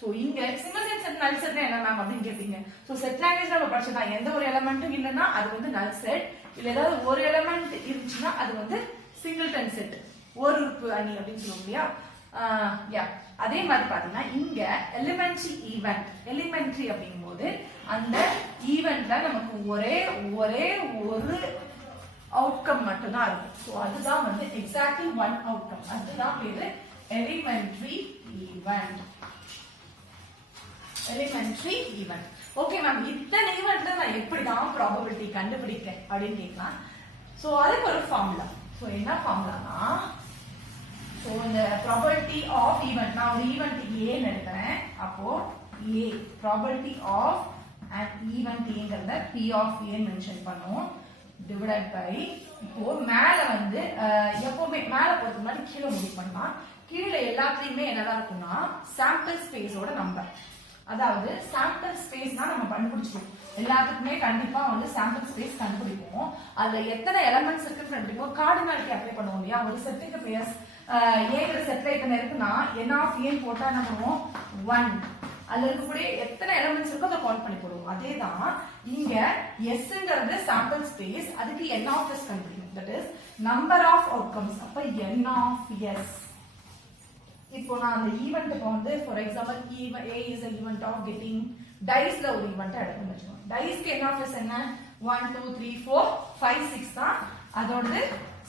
சோ இங்க சிங்கிள்டன் செட் நல் செட் என்ன மேம் அப்படின்னு கேட்பீங்க. சோ செட் லாங்குவேஜ் நம்ம படிச்சதா, எந்த ஒரு எலிமெண்ட்டும் இல்லைன்னா அது வந்து நல் செட், இல்ல ஏதாவது ஒரு எலிமெண்ட் இருந்துச்சுன்னா அது வந்து சிங்கிள்டன் செட், ஒரு உறுப்பு அணி அப்படின்னு சொல்லுவோம் இல்லையா. அதே மாதிரி பாத்தீங்கன்னா இங்க எலிமெண்ட்ரி ஈவென்ட், எலிமெண்ட்ரி அப்படிங்கும் போது அந்த ஈவென்ட்ல நமக்கு ஒரே ஒரு அவுட்கம் மட்டும் தான் இருக்கும். சோ அதுதான் வந்து எக்ஸாக்ட்லி ஒன் அவுட்கம், அதுதான் பேரு elementary event. Elementary event. Okay ma'am, இத்தனை ஈவென்ட்ல நான் எப்படிதான் ப்ராபபிலிட்டி கண்டுபிடிக்க அப்படின்னு கேட்கலாம். சோ அதுக்கு ஒரு ஃபார்முலா. ஸோ என்ன ஃபார்முலானா, ஸோ இந்த ப்ராபபிலிட்டி ஆஃப் ஈவெண்ட், நான் ஒரு ஈவெண்ட் ஏன்னு எடுக்கிறேன். அப்போ A probability of and event ஏங்கிறத பி ஆஃப் ஏ மென்ஷன் பண்ணும், டிவைட் பை, இப்போ மேல வந்து எப்பவுமே மேல போறதுக்கு முன்னாடி கீழே முடிவு பண்ணலாம். கீழே எல்லாத்துலயுமே என்னதான் இருக்கும்னா சாம்பிள் ஸ்பேஸோட நம்பர், அதாவது சாம்பிள் ஸ்பேஸ்னா நம்ம கண்டுபிடிச்சிருக்கோம். எல்லாத்துக்குமே கண்டிப்பா வந்து சாம்பிள் ஸ்பேஸ் கண்டுபிடிப்போம். அதுல எத்தனை எலிமெண்ட்ஸ் இருக்குன்னு கண்டுபிடிப்போம். கார்டினாலிட்டி அப்ளை பண்ணுவோம் இல்லையா, ஒரு செட்டுக்கு பேஸ் ஏங்கிற செட்ல எத்தனை இருக்குன்னா n ஆஃப் ஏன்னு போட்டா என்ன பண்ணுவோம் 1, அதுல இருக்கக்கூடிய எத்தனை எலிமெண்ட்ஸ் இருக்கோ அதை கவுண்ட் பண்ணி போடுவோம். அதேதான் இங்க எஸ்ங்கிறது சாம்பிள் ஸ்பேஸ், அதுக்கு n ஆஃப் s கண்டுபிடிக்கணும். That is number of outcomes. அப்ப n ஆஃப் s. இப்போ நான் அந்த ஈவென்ட்க்கு வந்து for example A is a event of getting dice ல ஒரு ஈவென்ட் எடுக்கணும்னு வெச்சுக்கோங்க. diceக்கு n of s என்ன 1 2 3 4 5 6 தான் அதோட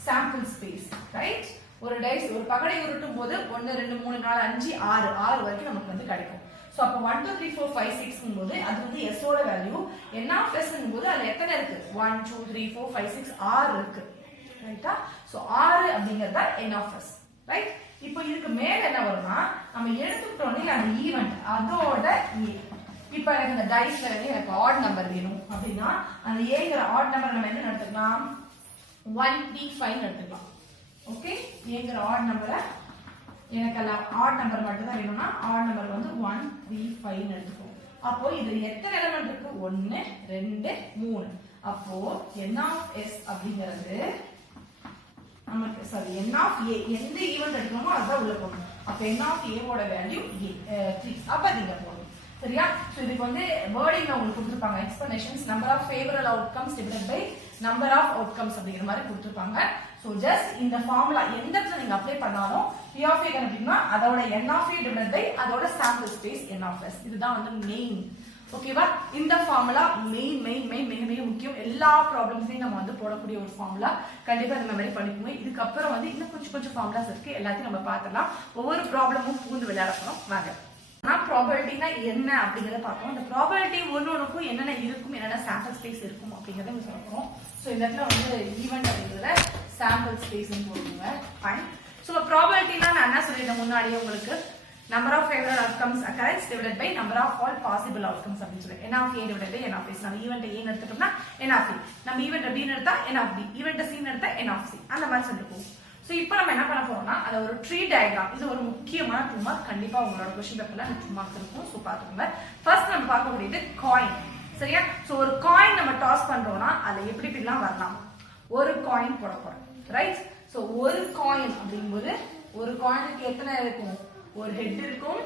சாம்பிள் ஸ்பேஸ், ரைட்? ஒரு டைஸ் ஒரு பகடை உருட்டும் போது 1 2 3 4 5 6 வரைக்கும் நமக்கு வந்து கிடைக்கும். சோ அப்ப 1 2 3 4 5 6 ங்கும்போது அது வந்து s ஓட வேல்யூ, n of s ங்கும்போது அதுல எத்தனை இருக்கு 1 2 3 4 5 6 6 இருக்கு, ரைட்டா? சோ 6 அப்படிங்கறது n of s, ரைட்? இப்போ இதுக்கு மேல என்ன வரும்னா நம்ம எடுத்துட்டோம்னே அந்த ஈவென்ட் அதோட a. இப்போ எனக்கு இந்த டைஸ்ல எனக்கு ஆட் நம்பர் வேணும் அப்படினா அந்த ஏங்கற ஆட் நம்பர் நம்ம என்ன எடுத்துக்கலாம் 1 3 5 எடுத்துக்கலாம். ஓகே, ஏங்கற ஆட் நம்பரை எனக்கு ஆட் நம்பர் மட்டும் தான் வேணும்னா ஆட் நம்பர் வந்து 1 3 5 எடுத்துக்கோம். அப்போ இது எத்தனை எலிமெண்ட் இருக்கு 1 2 3. அப்போ n of s அப்படிங்கிறது நமக்கு சாரி n of a எந்த ஈவென்ட் எடுக்கணுமோ அதான் உள்ள போடணும். அப்ப n of a ஓட வேல்யூ 3. அப்ப நீங்க போடணும், சரியா? சோ இதுக்கு வந்து வேர்டிங் உங்களுக்கு கொடுத்திருப்பாங்க, explanations number of favourable outcomes divided by number of outcomes அப்படிங்கிற மாதிரி கொடுத்திருப்பாங்க. சோ ஜஸ்ட் இந்த ஃபார்முலா எந்த இடத்துல நீங்க அப்ளை பண்ணாலும் p of a கண்டுபிடிக்கணும்னா அதோட n of a divided by அதோட sample space n of s. இதுதான் வந்து மெயின். ஓகேவா? இந்த ஃபார்முலா மிக முக்கியம். எல்லா ப்ராப்ளம்ஸையும் நம்ம வந்து போடக்கூடிய ஒரு ஃபார்முலா. கண்டிப்பா இந்த மாதிரி பண்ணிக்கோங்க. இதுக்கு அப்புறம் வந்து இன்னும் கொஞ்சம் ஃபார்முலாஸ் இருக்கு, எல்லாத்தையும் நம்ம பார்த்துடலாம். ஒவ்வொரு ப்ராப்ளமும் பூந்து விளையாட போறோம் வாங்க. நான் ப்ராபபிலிட்டினா என்ன அப்படிங்கறத பார்ப்போம். இந்த ப்ராபபிலிட்டி ஒன்னொன்னுக்கும் என்னென்ன இருக்கும், என்னென்ன சாம்பிள் ஸ்பேஸ் இருக்கும் அப்படிங்கறத நம்ம சொல்ல போறோம். சோ இந்த இடத்துல வந்து ஈவென்ட் அப்படிங்கறத சாம்பிள் ஸ்பேஸ் போடுங்க. ஃபைன். சோ ப்ராபபிலிட்டினா நான் என்ன சொல்லிட்டேன் முன்னாடியே உங்களுக்கு, number of favorable outcomes occurs divided by number of all possible outcomes அப்படினு சொல்றேன். n of a divided by n of s. நம்ம ஈவென்ட் a ன்னு எடுத்துட்டோம்னா n of a, நம்ம ஈவென்ட் b ன்னு எடுத்தா n of b, event c ன்னு எடுத்தா n of c, அந்த மாதிரி சொல்லிப்போம். சோ இப்போ நம்ம என்ன பண்ண போறோம்னா அத ஒரு ட்ரீ டயகிராம், இது ஒரு முக்கியமான 2 மார்க் கண்டிப்பா உங்களோட क्वेश्चन பேப்பர்ல 2 மார்க் இருக்கும். சோ பாத்துக்கோங்க. ஃபர்ஸ்ட் நம்ம பார்க்க வேண்டியது காயின், சரியா? சோ ஒரு காயின் நம்ம டாஸ் பண்றோம்னா அது எப்படிலாம் வரலாம். ஒரு காயின் போட போறோம், ரைட்? சோ ஒரு காயின் அப்படிங்கும்போது ஒரு காயினுக்கு எத்தனை இருக்கும், ஒரு ஹெட் இருக்கும்,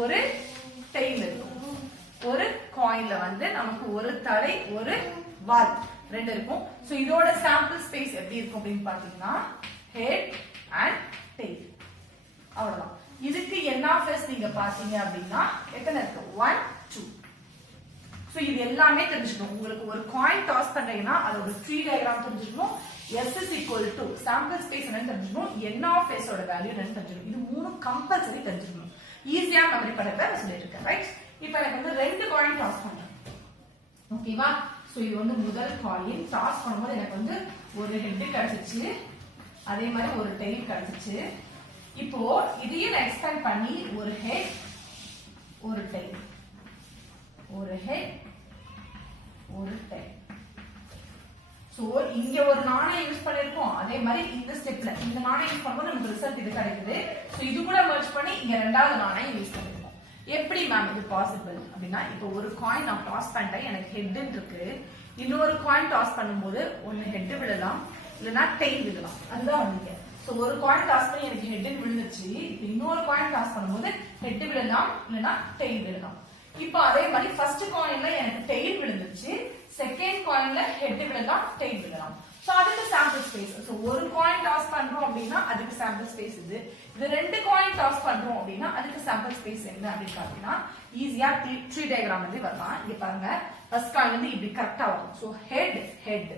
ஒரு டெயில் இருக்கும். ஒரு காயின்ல வந்து நமக்கு ஒரு தலை ஒரு வால் ரெண்டு இருக்கும். சோ இதோட சாம்பிள் ஸ்பேஸ் எப்படி இருக்கும் அப்படின்னு பாத்தீங்கன்னா ஹெட் அண்ட் டெயில், அவ்வளவுதான். இதுக்கு n of s நீங்க பாத்தீங்க அப்படின்னா எத்தனை இருக்கு 1 2. சோ இது எல்லாமே தெரிஞ்சுக்கணும். உங்களுக்கு ஒரு காயின் டாஸ் பண்றீங்கன்னா அதோட ட்ரீ டயகிராம் தெரிஞ்சுக்கணும், s is equal to sample space என்னன்னு தெரிஞ்சுக்கணும், n of s ஓட வேல்யூ என்னன்னு தெரிஞ்சுக்கணும். இது மூணு கம்பல்சரி தெரிஞ்சுக்கணும். ஈஸியா மெமரி பண்ணத நான் சொல்லிருக்கேன், ரைட்? இப்போ எனக்கு வந்து ரெண்டு காயின் டாஸ் பண்றேன், ஓகேவா? சோ இது வந்து முதல் காயின் டாஸ் பண்ணும்போது எனக்கு வந்து ஒரு ஹெட் கிடைச்சிச்சு, அதே மாதிரி ஒரு டெயில் கிடைச்சிச்சு. இப்போ இதையே நான் எக்ஸ்பேண்ட் பண்ணி ஒரு ஹெட் ஒரு டெயில், ஒரு ஹெட் ஒரு டெயில். சோ இங்க ஒரு நாணயம் யூஸ் பண்ணிருக்கோம், அதே மாதிரி இந்த ஸ்டெப்ல இந்த நாணயம் யூஸ் பண்ணும்போது நமக்கு ரிசல்ட் இது கிடைக்குது. சோ இது கூட மெர்ஜ் பண்ணி இங்க ரெண்டாவது நாணயம் யூஸ் பண்ணிருக்கோம். எப்படி மேம் இது பாசிபிள் அப்படின்னா, இப்போ ஒரு காயின் நான் டாஸ் பண்ணிட்டேன், எனக்கு ஹெட் இருக்கு. இன்னொரு காயின் டாஸ் பண்ணும்போது ஒன்னு ஹெட் விழலாம் இல்லைன்னா டெயில் விழலாம், அதுதான் வந்து. சோ ஒரு காயின் டாஸ் பண்ணி எனக்கு ஹெட் விழுந்துச்சு, இன்னொரு காயின் டாஸ் பண்ணும்போது ஹெட் விழலாம் இல்லைன்னா டெயில் விழலாம். இப்போ அதே மாதிரி ஃபர்ஸ்ட் காயின்ல எனக்கு டெயில் விழுந்துச்சு, செகண்ட் காயின்ல ஹெட் விழலாம் டெயில் விழலாம். சோ அதுக்கு சாம்பிள் ஸ்பேஸ். சோ ஒரு காயின் டாஸ் பண்றோம் அப்படின்னா அதுக்கு சாம்பிள் ஸ்பேஸ் இது. இது ரெண்டு காயின் டாஸ் பண்றோம் அப்படின்னா அதுக்கு சாம்பிள் ஸ்பேஸ் என்ன அப்படின்னு பாத்தீங்கன்னா ஈஸியா ட்ரீ டயகிராம் வந்து வரலாம். இங்க பாருங்க, ஃபர்ஸ்ட் காயின் வந்து இப்படி கரெக்டா வரும். சோ ஹெட் ஹெட்,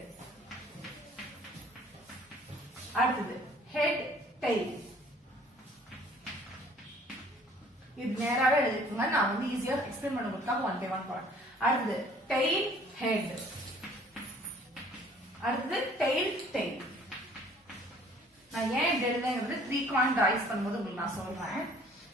அடுத்தது ஹெட் டெயில். இது நேராவே எழுதிக்கோங்க, நான் வந்து ஈஸியா எக்ஸ்பிளைன் பண்ண கொடுத்தாங்க 1 by 1 போறேன். அடுத்தது டெயில் ஹெட், அடுத்தது டெயில் டெயில், நான் ஏன் இப்படி எழுதுங்கிறது 3 காயின் டைஸ் பண்ணும்போது உங்களுக்கு நான் சொல்றேன்.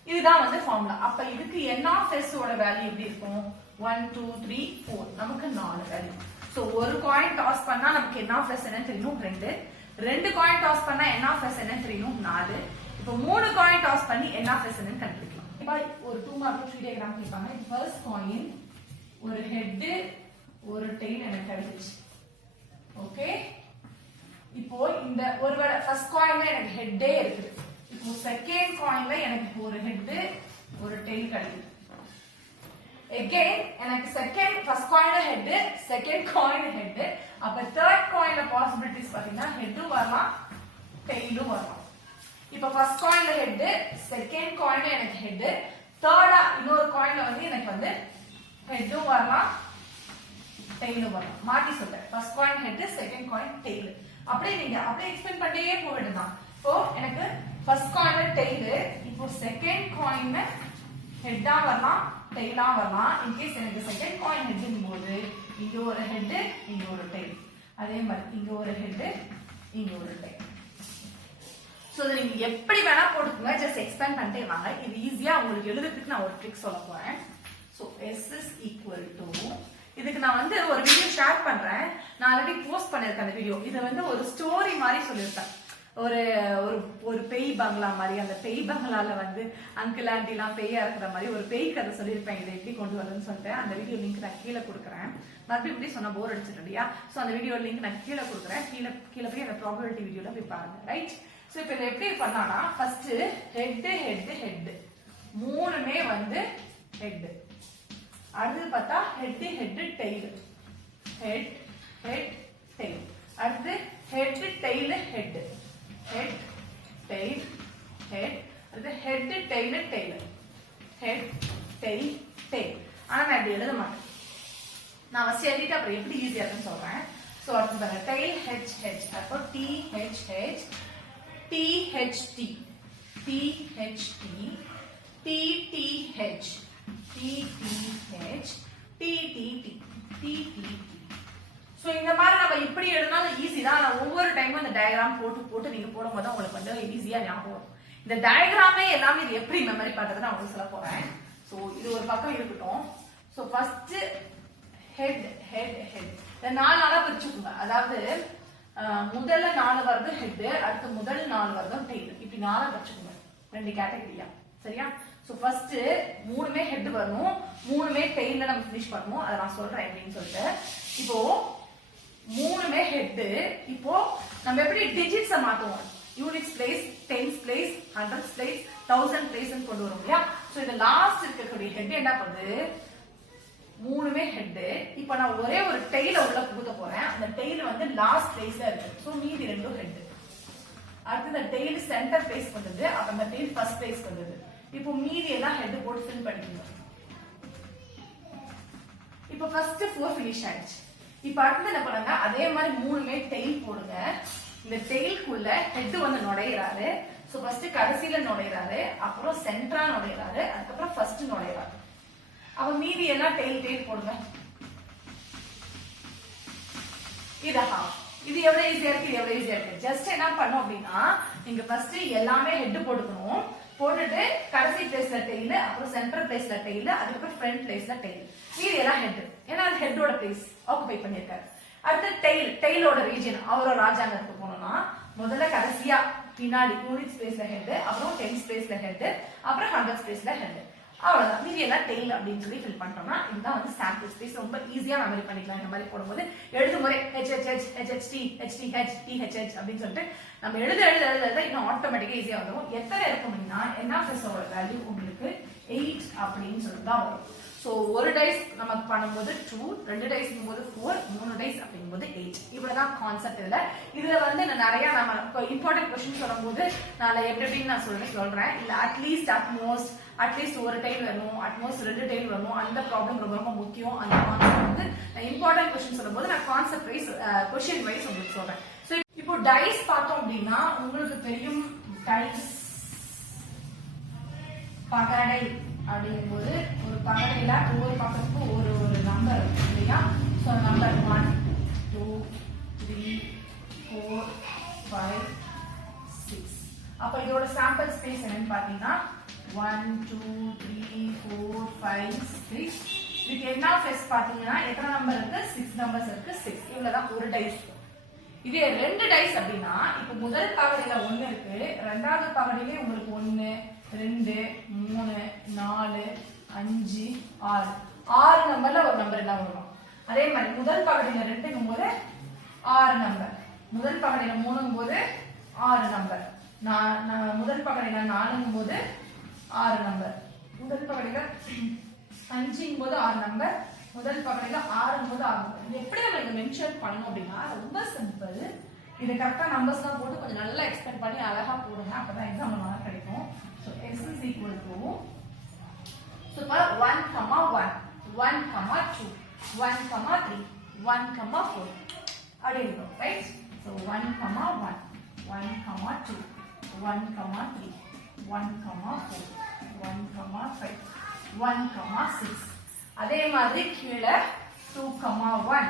இதுதான் வந்து ஃபார்முலா. அப்ப இதுக்கு n of s ஓட வேல்யூ எப்படி இருக்கும்? 1 2 3 4 நமக்கு 4 வேல்யூ. சோ ஒரு காயின் டாஸ் பண்ணா நமக்கு n of s என்னன்னு தெரியும் 2. ரெண்டு காயின் டாஸ் பண்ணா n of s என்னன்னு தெரியும் 4. இப்போ 3 காயின் டாஸ் பண்ணி n of s என்னன்னு கண்டுபிடிக்கலாம். இப்போ ஒரு 2 மார்க் ட்ரீ டயகிராம் கேட்பாங்க. ஃபர்ஸ்ட் காயின் ஒரு ஹெட் ஒரு டெயில் எனக்கு கிடைச்சிச்சு. ஓகே, இப்போ இந்த ஒருவேளை ஃபர்ஸ்ட் காயின்ல எனக்கு ஹெட்டே இருக்குது. இப்போ செகண்ட் காயின்ல எனக்கு ஒரு ஹெட் ஒரு டெயில் கிடைக்குது. again எனக்கு செகண்ட் ஃபர்ஸ்ட் காயின்ல ஹெட் செகண்ட் காயின் ஹெட். அப்ப தேர்ட் காயின்ல பாசிபிலிட்டிஸ் பாத்தீங்கன்னா ஹெட்டும் வரலாம் டெயிலும் வரலாம். இப்போ ஃபர்ஸ்ட் காயின்ல ஹெட் செகண்ட் காயின்ல எனக்கு ஹெட் தேர்டா இன்னொரு காயின்ல வந்து எனக்கு வந்து ஹெட்டும் வரலாம் டெயிலும் வரலாம். மாத்தி சொல்றேன், first coin head second coin tail. அப்படியே நீங்க அப்படியே எக்ஸ்பிளைன் பண்ணிட்டே போக வேண்டியதுதான். இப்போ எனக்கு ஃபர்ஸ்ட் காயின்ல டெயில், இப்போ செகண்ட் காயின்ல ஹெட்டா வரலாம் டெயிலா வரலாம். இன்கேஸ் எனக்கு செகண்ட் காயின் ஹெட்டும் போது இங்க ஒரு ஹெட் இங்க ஒரு டெயில், அதே மாதிரி இங்க ஒரு ஹெட் இங்க ஒரு டெயில். சோ இதை நீங்க எப்படி வேணா போட்டுக்கோங்க, ஜஸ்ட் எக்ஸ்பேண்ட் பண்ணிட்டே வாங்க. இது ஈஸியா உங்களுக்கு எழுதுறதுக்கு நான் ஒரு ட்ரிக் சொல்ல போறேன். So s is equal to, இதுக்கு நான் வந்து ஒரு வீடியோ ஷேர் பண்றேன். நான் ஆல்ரெடி போஸ்ட் பண்ணிருக்கேன் அந்த வீடியோ. இதை வந்து ஒரு ஸ்டோரி மாதிரி சொல்லியிருப்பேன். ஒரு ஒரு பேய் பங்களா மாதிரி, அந்த பேய் பங்களால வந்து அங்கிள் ஆண்டி எல்லாம் பேயா இருக்கிற மாதிரி ஒரு பேய் கதை சொல்லியிருப்பேன். இதை எப்படி கொண்டு வரதுன்னு சொல்லிட்டு அந்த வீடியோ லிங்க் நான் கீழே கொடுக்குறேன். மறுபடியும் இப்படி சொன்னா போர் அடிச்சிட்டு இல்லையா? சோ அந்த வீடியோ லிங்க் நான் கீழே கொடுக்குறேன். கீழே போய் அந்த ப்ராபபிலிட்டி வீடியோல போய் பாருங்க. ரைட்? சோ இப்போ இதை எப்படி பண்ணானா, ஃபர்ஸ்ட் ஹெட் ஹெட் ஹெட் மூணுமே வந்து ஹெட். அடுத்து பார்த்தா head head tail, head head tail. அடுத்து head tail head, head tail head. அடுத்து head tail tail, head tail tail. ஆனா நான் இப்படி எழுத மாட்டேன். நான் ஃபர்ஸ்ட் எழுதிட்டு அப்புறம் எப்படி ஈஸியா இருக்குன்னு சொல்றேன். சோ அடுத்து பாருங்க, டெயில் ஹெச் ஹெச், அப்போ T H H, T H T, T H T, T T H, TTH, TTT, TTT. So இந்த மாதிரி நம்ம இப்படி எழுதினாலும் ஈஸி தான். நான் ஒவ்வொரு டைமும் இந்த டயகிராம் போட்டு நீங்க போடும்போது உங்களுக்கு வந்து ஈஸியா ஞாபகம் வரும். இந்த டயகிராமே எல்லாமே இது எப்படி மெமரி பண்றது நான் உங்களுக்கு சொல்ல போறேன். சோ இது ஒரு பக்கம் இருக்கட்டும். So first head head head இந்த 4 நாளா பிரிச்சுக்கோங்க. அதாவது முதல்ல 4 வருது ஹெட், அடுத்து முதல் 4 வருது டெயில். இப்படி 4 பிரிச்சுக்கோங்க, 2 கேட்டகரியா. சரியா? சோ ஃபர்ஸ்ட் மூணுமே ஹெட் வரணும், மூணுமே டெயில்ல நம்ம ஃபினிஷ் பண்ணணும். அதை நான் சொல்றேன் எப்படின்னு சொல்லிட்டு. இப்போ மூணுமே ஹெட். இப்போ நம்ம எப்படி டிஜிட்ஸை மாத்துவோம்? Units place, tens place, hundreds place, thousand place கொண்டு வரும் இல்லையா? சோ இந்த லாஸ்ட் இருக்கக்கூடிய ஹெட் என்ன பண்ணுது? மூணுமே ஹெட். இப்போ நான் ஒரே ஒரு டெயில உள்ள புகுத்த போறேன். அந்த டெயில் வந்து லாஸ்ட் பிளேஸ்ல இருக்கு. சோ மீதி ரெண்டும் ஹெட். அடுத்து இந்த டெயில் சென்டர் பிளேஸ் பண்ணுது, அப்ப அந்த டெயில் ஃபர்ஸ்ட் பிளேஸ் பண்ணுது. இப்போ மீதி எல்லாம் ஹெட் போட்டு ஃபில் பண்ணிக்கோங்க. இப்போ ஃபர்ஸ்ட் 4 ஃபினிஷ் ஆயிடுச்சு. இப்போ அடுத்து என்ன பண்ணுங்க, அதே மாதிரி மூணுமே டெயில் போடுங்க. இந்த டெயிலுக்குள்ள ஹெட் வந்து நுழையிறாரு. சோ ஃபர்ஸ்ட் கடைசியில நுழையிறாரு, அப்புறம் சென்டரா நுழையிறாரு, அதுக்கப்புறம் ஃபர்ஸ்ட் நுழையிறாரு. அப்ப மீதி எல்லாம் டெயில் போடுங்க. இது ஹாஃப். இது எவ்வளவு ஈஸியா இருக்கு, இது எவ்வளவு ஈஸியா இருக்கு. ஜஸ்ட் என்ன பண்ணும் அப்படின்னா, நீங்க ஃபர்ஸ்ட் எல்லாமே ஹெட் போட்டுக்கணும். போட்டுட்டு கடைசி பிளேஸ்ல டெயில், அப்புறம் சென்டர் பிளேஸ்ல டெயில், அதுக்கப்புறம் ஃப்ரண்ட் பிளேஸ்ல டெயில். மீதி எல்லாம் ஹெட். ஏன்னா அது ஹெட்டோட பிளேஸ் ஆக்குபை பண்ணிருக்காரு. அடுத்து டெயில், டெயிலோட ரீஜன் அவரோட ராஜாங்கத்துக்கு போனோம்னா முதல்ல கடைசியா பின்னாடி யூனிட்ஸ் பிளேஸ்ல ஹெட், அப்புறம் டென்ஸ் பிளேஸ்ல ஹெட், அப்புறம் ஹண்ட்ரட்ஸ் பிளேஸ்ல ஹெட். அவ்வளவுதான். மீதி எல்லாம் டெயில் அப்படின்னு சொல்லி ஃபில் பண்ணிட்டோம்னா இதுதான் வந்து சாம்பிள் ஸ்பேஸ். ரொம்ப ஈஸியா மெமரி பண்ணிக்கலாம். இந்த மாதிரி போடும்போது எழுதும் முறை HHH, HHT, HTH, THH அப்படின்னு சொல்லிட்டு நம்ம எழுத இன்னும் ஆட்டோமேட்டிக்கா ஈஸியா வந்துடும். எத்தனை இருக்கும் அப்படின்னா NFS ஓட வேல்யூ உங்களுக்கு 8 அப்படின்னு சொல்லிட்டு தான் வரும். சோ ஒரு டைஸ் நமக்கு பண்ணும்போது 2, 2 டைஸ் போது 4, 3 டைஸ் அப்படிங்கும்போது 8. இவ்வளவுதான் கான்செப்ட். இதுல வந்து நான் நிறைய நம்ம இம்பார்ட்டன்ட் கொஸ்டின் சொல்லும்போது நான் எப்படின்னு நான் சொல்றேன். இல்ல அட்லீஸ்ட் ஒரு டைல் வரணும், அட்மோஸ்ட் 2 டைல் வரணும். அந்த ப்ராப்ளம் ரொம்ப ரொம்ப முக்கியம். அந்த கான்செப்ட் வந்து இம்பார்ட்டன்ட் கொஸ்டின் சொல்லும்போது நான் கான்செப்ட் வைஸ் கொஸ்டின் வைஸ் உங்களுக்கு சொல்றேன். சோ இப்போ டைஸ் பார்த்தோம் அப்படின்னா உங்களுக்கு தெரியும், டைஸ் பகடை அப்படிங்கும்போது ஒரு பகடையில ஒவ்வொரு பக்கத்துக்கும் ஒரு நம்பர் இருக்கு இல்லையா? சோ நம்பர் 1 2 3 4 5 6 அப்ப இதோட சாம்பிள் ஸ்பேஸ் என்னன்னு பாத்தீங்கன்னா 1 2 3 4 5 6. இதுக்கு என்ன ஃபெஸ் பாத்தீங்கன்னா எத்தனை நம்பர் இருக்கு? 6 நம்பர்ஸ் இருக்கு. 6 இவ்வளவுதான் ஒரு டைஸ். இதே ரெண்டு டைஸ் அப்படின்னா இப்ப முதல் பகடையில 1 இருக்கு, ரெண்டாவது பகடையிலே உங்களுக்கு 1 2 3 4 5 6 6 நம்பர்ல ஒரு நம்பர் என்ன வரும். அதே மாதிரி முதல் பகடையில 2ங்கும் போது 6 நம்பர், முதல் பகடையில 3ங்கும் போது 6 நம்பர், முதல் பகடையில 4ங்கும் போது 6 நம்பர், முதல் பகடையில 5ங்கும் போது 6 நம்பர், முதல் பகடையில 6ங்கும் போது 6 நம்பர். எப்படி நம்ம இதை மென்ஷன் பண்ணணும் அப்படின்னா ரொம்ப சிம்பிள். இதை கரெக்டா நம்பர்ஸ் தான் போட்டு கொஞ்சம் நல்லா எக்ஸ்பிளைன் பண்ணி அழகா போடுங்க, அப்பதான் எக்ஸாம் மார்க் கிடைக்கும். So s is equal to so 1, 1, 1, 2, 1, 3, 1, 4 அப்படி இருக்கும், ரைட்? ஸோ 1, 1, 1, 2, 1, 3, 1, 4, 1, 5, 1, 6. அதே மாதிரி கீழே 2, 1,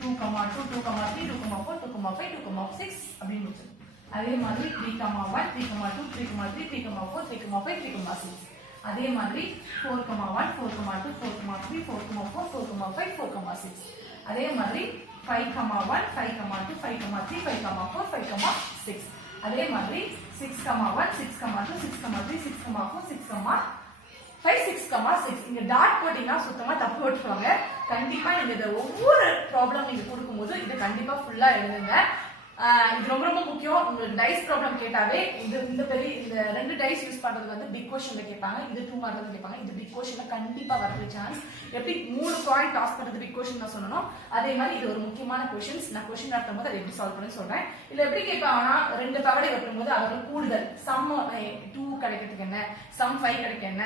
2, 2, 2, 3, 2, 4, 2, 5, 2, 6 அப்படின்னு முடிச்சிடும். அதே மாதிரி 3, 1, 3, 2, 3, 3, 3, 4, 3, 5, 3, 6. அதே மாதிரி 4, 1, 4, 2, 4, 3, 4, 4, 4, 5, 4, 6. அதே மாதிரி 5, 1, 5, 2, 5, 3, 5, 4, 5, 6. அதே மாதிரி 6, 1, 6, 2, 6, 3, 6, 4, 6, 5, 6, 6. இங்க டாட் போட்டீங்கன்னா சுத்தமா தப்பு போட்டுருவாங்க. கண்டிப்பா நீங்க இதை ஒவ்வொரு ப்ராப்ளம் நீங்க கொடுக்கும்போது இதை கண்டிப்பா ஃபுல்லா எழுதுங்க. இது ரொம்ப ரொம்ப முக்கியம். உங்களுக்கு டைஸ் ப்ராப்ளம் கேட்டாவே இந்த ரெண்டு டைஸ் யூஸ் பண்றது வந்து பிக் கொஸ்டின்ல கேட்பாங்க, இது 2 மார்க்ல கேட்பாங்க. இது பிக் கொஸ்டின்ல கண்டிப்பா வரது சான்ஸ். எப்படி 3 காயின் டாஸ் பண்றது பிக் கொஸ்டின் நான் சொன்னனோ அதே மாதிரி இது ஒரு முக்கியமான கொஸ்டின்ஸ். நான் கொஸ்டின் நடத்தும் போது அதை எப்படி சால்வ் பண்ணு சொல்றேன். இல்ல எப்படி கேட்பாங்கன்னா 2 பகடை வெட்டும் போது அதோட கூடுதல் சம் 2 கிடைக்கிறதுக்கு என்ன, சம் 5 கிடைக்க என்ன,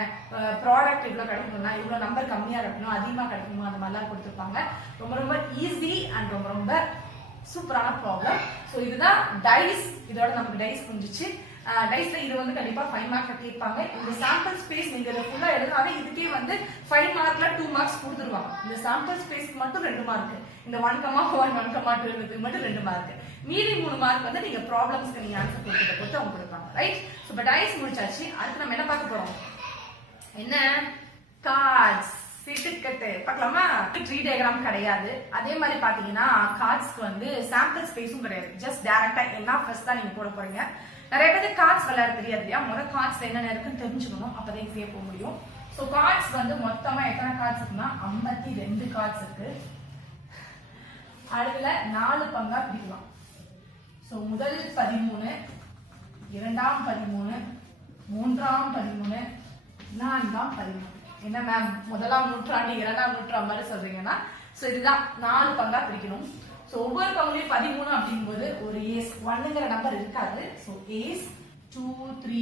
ப்ராடக்ட் இவ்வளவு கிடைக்கணும்னா இவ்வளவு நம்பர் கம்மியா கிடைக்கணும் அதிகமா கிடைக்கணும், அந்த மாதிரிலாம் கொடுத்துருப்பாங்க. ரொம்ப ரொம்ப ஈஸி அண்ட் ரொம்ப ரொம்ப சூப்பரான ப்ராப்ளம். ஸோ இதுதான் டைஸ். இதோட நமக்கு டைஸ் புரிஞ்சிச்சு. டைஸ்ல இது வந்து கண்டிப்பா 5 மார்க்ல கேட்பாங்க. இந்த சாம்பிள் ஸ்பேஸ் நீங்க இதை ஃபுல்லா எழுதினாவே இதுக்கே வந்து 5 மார்க்ல 2 மார்க்ஸ் கொடுத்துருவாங்க. இந்த சாம்பிள் ஸ்பேஸ்க்கு மட்டும் 2 மார்க், இந்த 1,1, 1,2 மட்டும் 2 மார்க். மீதி 3 மார்க் வந்து நீங்க ப்ராப்ளம்ஸ்க்கு நீங்க ஆன்சர் கொடுக்கறத பொறுத்து அவங்க கொடுப்பாங்க, ரைட்? ஸோ இப்போ டைஸ் முடிச்சாச்சு. அடுத்து நம்ம என்ன பார்க்க போறோம்? என்ன? கார்ட்ஸ். சீட்டுக்கட்டு பார்க்கலாமா? ட்ரீ டயக்ராம் கிடையாது. அதே மாதிரி பாத்தீங்கன்னா கார்ட்ஸ்க்கு வந்து சாம்பிள் ஸ்பேஸும் கிடையாது. ஜஸ்ட் டைரக்டா என்ன ஃபர்ஸ்ட் தான் நீங்க போட போறீங்க. நிறைய பேருக்கு கார்ட்ஸ் விளையாட தெரியாது இல்லையா? முதல் கார்ட்ஸ் என்னென்ன இருக்குன்னு தெரிஞ்சுக்கணும், அப்பதான் ஈஸியா போக முடியும். ஸோ கார்ட்ஸ் வந்து மொத்தமா எத்தனை கார்ட்ஸ் இருக்குன்னா 52 கார்ட்ஸ் இருக்கு. அதுல 4 பங்கா பிரிக்கலாம். ஸோ முதல் 13, இரண்டாம் 13, மூன்றாம் 13, நான்காம் 13. என்ன மேம் முதலாம் நூற்றாண்டு இரண்டாம் நூற்றாண்டு மாதிரி சொல்றீங்கன்னா, சோ இதுதான் 4 பங்கா பிரிக்கணும். சோ ஒவ்வொரு பங்குலயும் 13 அப்படிங்கும்போது ஒரு ஏஸ் 1ங்கிற நம்பர் இருக்காது. சோ ஏஸ் 2 3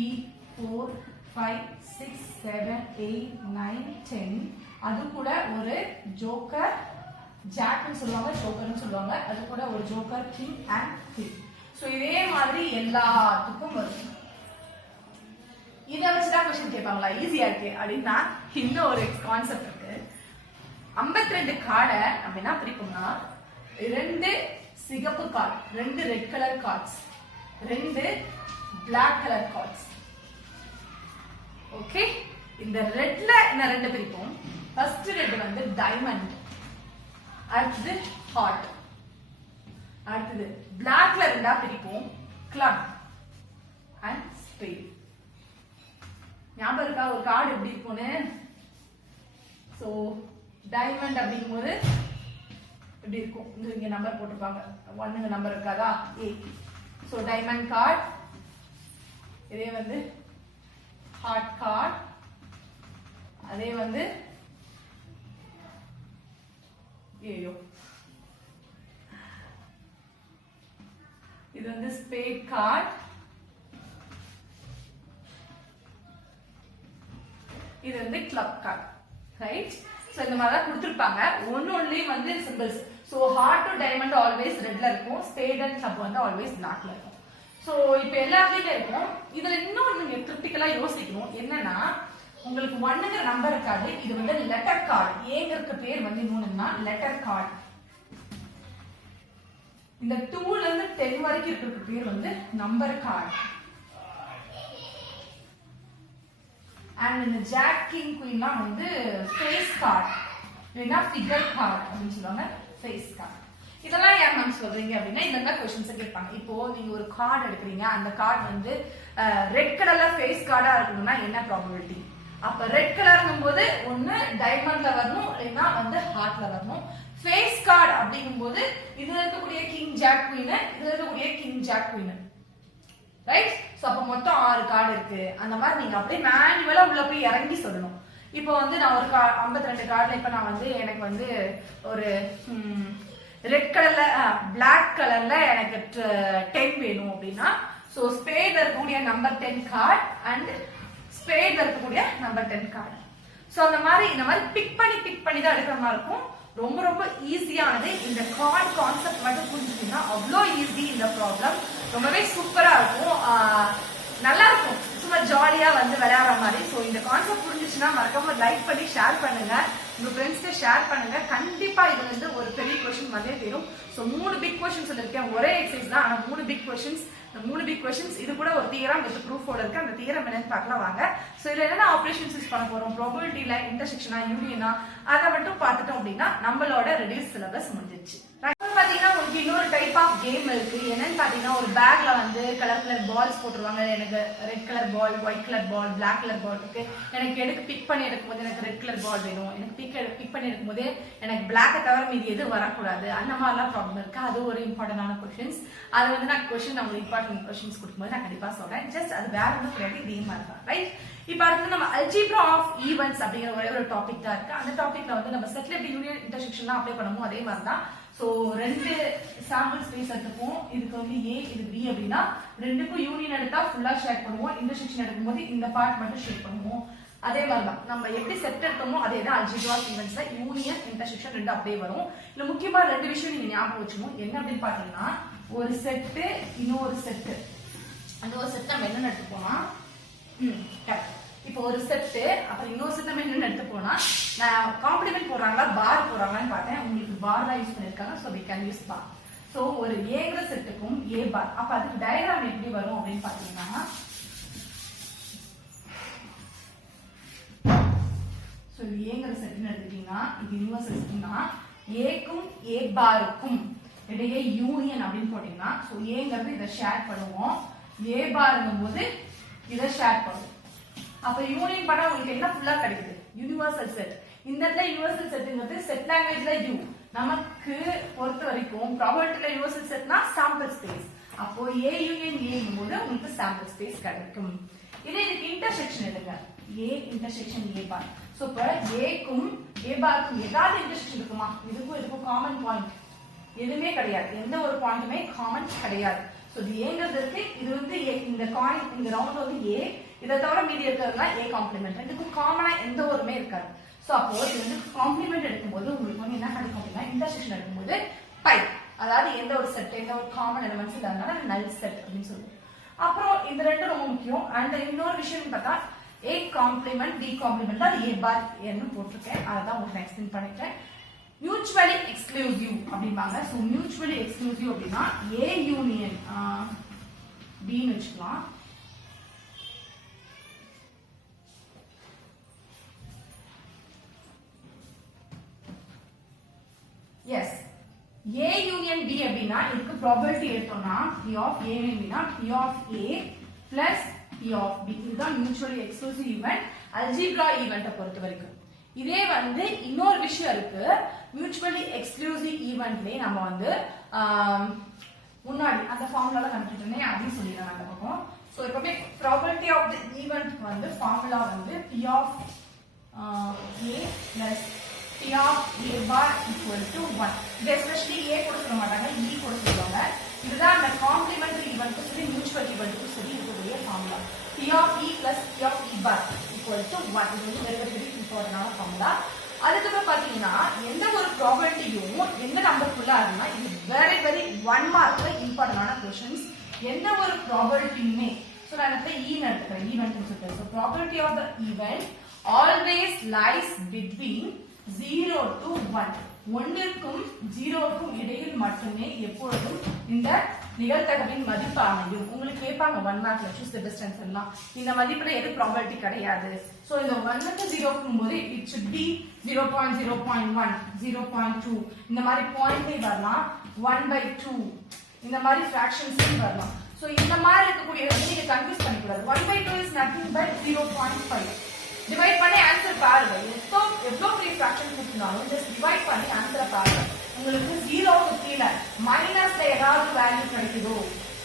4 5 6 7 8 9 10. அது கூட ஒரு ஜோக்கர், ஜாக்னு சொல்லுவாங்க, ஜோக்கர்னு சொல்லுவாங்க. அது கூட ஒரு joker, king and queen. So இதே மாதிரி எல்லாத்துக்கும் வரும். இதை வச்சுதான் கொஸ்டின் கேட்பாங்களா? ஈஸியா இருக்கு அப்படின்னா இன்னும் ஒரு கான்செப்ட் இருக்கு. 52 கார்டை நம்ம என்ன பிரிப்போம்னா 2 சிகப்பு card, 2 red colour cards, 2 black colour cards. Okay, இந்த ரெட்ல என்ன 2 பிரிப்போம். ஃபர்ஸ்ட் ரெட் வந்து டைமண்ட், அடுத்தது ஹார்ட். அடுத்தது பிளாக்ல 2 பிரிப்போம், கிளப் அண்ட் ஸ்பேட். ஞாபகம் இருக்கா ஒரு கார்டு எப்படி இருக்கும்னு? சோ டைமண்ட் அப்படிங்கும்போது எப்படி இருக்கும்? இங்க நம்பர் போட்டிருப்பாங்க, 1ங்க நம்பர் இருக்காதா? 8. So diamond card. இதே வந்து ஹார்ட் கார்டு. அதே வந்து இது வந்து ஸ்பேட் கார்டு. இது வந்து கிளப் கார்டு, ரைட்? சோ இந்த மாதிரி தான் கொடுத்திருப்பாங்க. ஒண்ணுலயும் வந்து symbols. So heart to diamond always ரெட்ல இருக்கும், ஸ்பேட் அண்ட் கிளப் வந்து ஆல்வேஸ் பிளாக்ல இருக்கும். சோ இப்போ எல்லாத்துலயும் இருக்கும். இதுல இன்னும் நீங்க கிரிட்டிக்கலா யோசிக்கணும். என்னன்னா உங்களுக்கு 1ங்கிற நம்பர் இருக்காது, இது வந்து லெட்டர் கார்டு. ஏங்கிறதுக்கு பேர் வந்து இன்னொன்னா லெட்டர் கார்டு. இந்த 2ல இருந்து 10 வரைக்கும் இருக்கிறதுக்கு பேர் வந்து நம்பர் கார்டு. அண்ட் இந்த ஜாக் கிங் குயின்லாம் வந்து ஃபேஸ் கார்டு இல்லைன்னா ஃபிகர் கார்டு அப்படின்னு சொல்லுவாங்க. ஃபேஸ் கார்டு இதெல்லாம் யார் மேம் சொல்றீங்க அப்படின்னா இந்த கொஸ்டின்ஸ் கேட்பாங்க. இப்போ நீங்க ஒரு கார்டு எடுக்கிறீங்க, அந்த கார்டு வந்து ரெட் கலர்ல ஃபேஸ் கார்டா இருக்கணும்னா என்ன ப்ராபபிலிட்டி? அப்ப ரெட் கலர்ங்கும் போது ஒண்ணு டைமண்ட்ல வரணும் இல்லைன்னா வந்து ஹார்ட்ல வரணும். ஃபேஸ் கார்டு அப்படிங்கும் போது இதுல இருக்கக்கூடிய கிங் ஜாக் குயின், இதுல இருக்கக்கூடிய king jack queen, right? So அப்ப மொத்தம் 6 கார்டு இருக்கு. அந்த மாதிரி நீங்க அப்படியே மேனுவலா உள்ள போய் இறங்கி சொல்லணும். இப்போ வந்து நான் ஒரு 52 கார்டுல இப்ப நான் வந்து எனக்கு வந்து ஒரு ரெட் கலர்ல பிளாக் கலர்ல எனக்கு 10 வேணும் அப்படின்னா சோ ஸ்பேட்ல இருக்கக்கூடிய நம்பர் 10 கார்டு அண்ட் ஸ்பேட்ல இருக்கக்கூடிய நம்பர் 10 கார்டு. சோ அந்த மாதிரி இந்த மாதிரி பிக் பண்ணி தான் எடுக்கிற மாதிரி இருக்கும். ரொம்ப ரொம்ப ஈஸியானது. இந்த கார்டு கான்செப்ட் மட்டும் புரிஞ்சுட்டீங்கன்னா அவ்வளோ ஈஸி. இந்த ப்ராப்ளம் ரொம்பவே சூப்பரா இருக்கும், நல்லா இருக்கும், சும்மா ஜாலியா வந்து விளையாடுற மாதிரி. ஸோ இந்த கான்செப்ட் புரிஞ்சிச்சுன்னா மறக்காம லைக் பண்ணி ஷேர் பண்ணுங்க, உங்க ஃப்ரெண்ட்ஸ்க்கு ஷேர் பண்ணுங்க. கண்டிப்பா இது வந்து ஒரு பெரிய கொஸ்டின் வந்தே தரும். ஸோ 3 பிக் கொஸ்டின்ஸ் இருக்கேன், ஒரே எக்ஸசைஸ் தான், ஆனா 3 பிக் கொஸ்டின்ஸ். இந்த 3 பிக் கொஸ்டின்ஸ் இது கூட ஒரு தியரம் வித் ப்ரூஃபோட இருக்கு. அந்த தியரம் என்னன்னு பார்க்கலாம் வாங்க. ஸோ இதுல என்னென்ன ஆப்ரேஷன்ஸ் யூஸ் பண்ண போறோம், ப்ராபபிலிட்டில இன்டர்செக்ஷனா யூனியனா, அதை மட்டும் பார்த்துட்டோம் அப்படின்னா நம்மளோட ரெடியூஸ் சிலபஸ் முடிஞ்சிருச்சு. பாத்தீங்கன்னா உங்களுக்கு இன்னொரு டைப் ஆஃப் கேம் இருக்கு. என்னன்னு பாத்தீங்கன்னா ஒரு பேக்ல வந்து கலர் கலர் பால்ஸ் போட்டுருவாங்க. எனக்கு red colour ball, white colour ball, black colour ball இருக்கு. எனக்கு பிக் பண்ணி எடுக்கும் போது எனக்கு ரெட் கலர் பால் வேணும், எனக்கு பிக் பண்ணி எடுக்கும் போது எனக்கு பிளாக்கை தவிர மீதி எது வரக்கூடாது, அந்த மாதிரிலாம் ப்ராப்ளம் இருக்கு. அது ஒரு இம்பார்ட்டன்டான கொஸ்டின்ஸ். அது வந்து நான் கொஸ்டின் உங்களுக்கு இம்பார்ட்டன்ட் கொஸ்டின்ஸ் கொடுக்கும்போது நான் கண்டிப்பா சொல்றேன். ஜஸ்ட் அது வேற ஒன்றும் கிடையாது, இதே மாதிரி தான், ரைட்? இப்ப அடுத்து நம்ம அல்ஜிப்ரா ஆஃப் ஈவென்ட்ஸ் அப்படிங்கிற ஒரே ஒரு டாபிக் தான் இருக்கு. அந்த டாபிக்ல வந்து நம்ம செட்ல எப்படி யூனியன் இன்டர்செக்ஷன்லாம் அப்ளை பண்ணுமோ அதே மாதிரி தான். சோ 2 சாம்பிள் ஸ்பேஸ் எடுத்துப்போம். இதுக்கு வந்து A, இது B அப்படின்னா 2க்கும் யூனியன் எடுத்தா ஃபுல்லா ஷேர் பண்ணுவோம். இன்டர்செக்ஷன் எடுக்கும்போது இந்த பார்ட் மட்டும் ஷேர் பண்ணுவோம். அதே மாதிரி தான் நம்ம எப்படி செட் எடுத்தோமோ அதே தான் அல்ஜிப்ரா ஆஃப் ஈவென்ட்ஸ்ல யூனியன் இன்டர்செக்ஷன் 2 அப்படியே வரும். இல்ல முக்கியமா 2 விஷயம் நீங்க ஞாபகம் வச்சுக்கணும். என்ன அப்படின்னு பாத்தீங்கன்னா ஒரு செட்டு இன்னொரு செட்டு, அந்த ஒரு செட் நம்ம என்னன்னு எடுத்துப்போம்னா இப்போ ஒரு செட்டு அப்புறம் இன்னொரு செட் நம்ம என்னன்னு எடுத்து போனா நான் காம்ப்ளிமெண்ட் போடுறாங்களா பார் போடுறாங்களான்னு பார்த்தேன். உங்களுக்கு பார் தான் யூஸ் பண்ணிருக்காங்க. So we can use bar. So ஒரு ஏங்கிற செட்டுக்கும் ஏ பார். அப்ப அதுக்கு டயக்ராம் எப்படி வரும் அப்படின்னு பாத்தீங்கன்னா ஸோ ஏங்கிற செட்னு எடுத்துட்டீங்கன்னா இது யூனிவர்சல் செட்னா ஏக்கும் ஏ பாருக்கும் இடையே யூனியன் அப்படின்னு போட்டீங்கன்னா ஸோ ஏங்கிறது இதை ஷேர் பண்ணுவோம், ஏ பாருங்கும் போது இதை ஷேர் பண்ணுவோம். அப்ப யூனியன் பண்ணா உங்களுக்கு என்ன ஃபுல்லா கிடைக்குது? Universal set. இந்த இடத்துல யூனிவர்சல் செட்ங்கிறது செட் லாங்குவேஜ்ல யூ. நமக்கு பொறுத்த வரைக்கும் ப்ராபபிலிட்டில யூனிவர்சல் செட்னா சாம்பிள் ஸ்பேஸ். அப்போ ஏ யூனியன் ஏங்கும் போது உங்களுக்கு சாம்பிள் ஸ்பேஸ் கிடைக்கும். இதே இதுக்கு இன்டர்செக்ஷன் எடுங்க, A intersection A bar. So இப்ப ஏக்கும் ஏ பாருக்கும் ஏதாவது இன்டர்செக்ஷன் இருக்குமா? இதுக்கும் காமன் பாயிண்ட் எதுவுமே கிடையாது, எந்த ஒரு பாயிண்ட்டுமே காமன் கிடையாது. சோ இது ஏங்கிறது இருக்கு, இது வந்து இந்த காயின் இந்த ரவுண்ட் வந்து ஏ, இதை தவிர மீதி இருக்கிறதுனா ஏ காம்ப்ளிமெண்ட். ரெண்டுக்கும் காமனா எந்த ஒருமே இருக்காது. சோ அப்போ இது வந்து காம்ப்ளிமெண்ட் எடுக்கும்போது உங்களுக்கு வந்து என்ன கிடைக்கும் அப்படின்னா இன்டர்செக்ஷன் எடுக்கும்போது பை, அதாவது எந்த ஒரு செட் எந்த ஒரு காமன் எலிமெண்ட்ஸ் இல்லாதனால நல் செட் அப்படின்னு சொல்லுவோம். அப்புறம் இந்த ரெண்டும் ரொம்ப முக்கியம். அண்ட் இன்னொரு விஷயம் பார்த்தா ஏ காம்ப்ளிமெண்ட் பி காம்ப்ளிமெண்ட் தான் ஏ பார் என்ன போட்டிருக்கேன், அதை தான் உங்களுக்கு எக்ஸ்பிளைன் பண்ணிட்டேன். மியூச்சுவலி எக்ஸ்க்ளூசிவ் அப்படிம்பாங்க. ஸோ மியூச்சுவலி எக்ஸ்க்ளூசிவ் அப்படின்னா ஏ யூனியன் பின்னு வச்சுக்கலாம். எஸ் ஏ யூனியன் பி அப்படின்னா இதுக்கு ப்ராபபிலிட்டி எடுத்தோம்னா P of A union B of A plus P of B. இதுதான் மியூச்சுவலி எக்ஸ்க்ளூசிவ் ஈவென்ட் அல்ஜிப்ரா ஈவெண்ட்டை பொறுத்த வரைக்கும். இதே வந்து இன்னொரு விஷயம் இருக்கு, மியூச்சுவலி எக்ஸ்க்ளூசிவ் ஈவெண்ட்லயே நம்ம வந்து முன்னாடி அந்த ஃபார்முலால கண்டுபிடிச்சோன்னே அதையும் சொல்லிடலாம் அந்த பக்கம். ஸோ எப்பவுமே ப்ராபபிலிட்டி ஆஃப் தி ஈவெண்ட் வந்து ஃபார்முலா வந்து P of A plus P of A bar equal to 1. இது எஸ்பெஷலி ஏ கூட சொல்ல மாட்டாங்க, இ கூட சொல்லுவாங்க. இதுதான் அந்த காம்ப்ளிமெண்டரி ஈவெண்ட் சொல்லி மியூச்சுவல் ஈவெண்ட் சொல்லி இருக்கக்கூடிய formula P of E plus P of E bar equal to 1. இது வந்து வெரி வெரி இம்பார்ட்டன்டான ஃபார்முலா. அதுக்கப்புறம் பாத்தீங்கன்னா எந்த ஒரு ப்ராபபிலிட்டியும் எந்த நம்பருக்குள்ள இருக்குன்னா இது வெரி வெரி 1 மார்க்ல இம்பார்ட்டன்டான क्वेश्चंस. எந்த ஒரு ப்ராபபிலிட்டியுமே சோ நான் இந்த ஈவென்ட் எடுத்துறேன், ஈவென்ட் சொல்லிட்டு so probability of the event always lies between 0 to 1. 1க்கும் 0க்கும் இடையில் மட்டுமே எப்பொழுதும் இந்த நிகழ்தகவின் மதிப்பு அமையும். உங்களுக்கு கேட்பாங்க 1 மார்க்ல சூஸ் தி பெஸ்ட் ஆன்சர் எல்லாம். இந்த மதிப்புல எது ப்ராபபிலிட்டி கிடையாது. சோ இந்த 1க்கு 0 போகும்போது it should be 0.0.1 0.2 இந்த மாதிரி பாயிண்டே வரலாம். 1/2 இந்த மாதிரி ஃபிராக்ஷன்ஸ் வரலாம். சோ இந்த மாதிரி இருக்கக்கூடிய நீங்க கன்ஃபியூஸ் பண்ண கூடாது. 1/2 is nothing but 0.5. டிவைட் பண்ணி ஆன்சர் பாருங்க. எவ்வளவு பெரிய ஃபிராக்ஷன் கொடுத்தாலும் ஜஸ்ட் டிவைட் பண்ணி ஆன்சர் பாருங்க. உங்களுக்கு 0க்கு கீழ மைனஸ்ல ஏதாவது வேல்யூ கிடைக்குதோ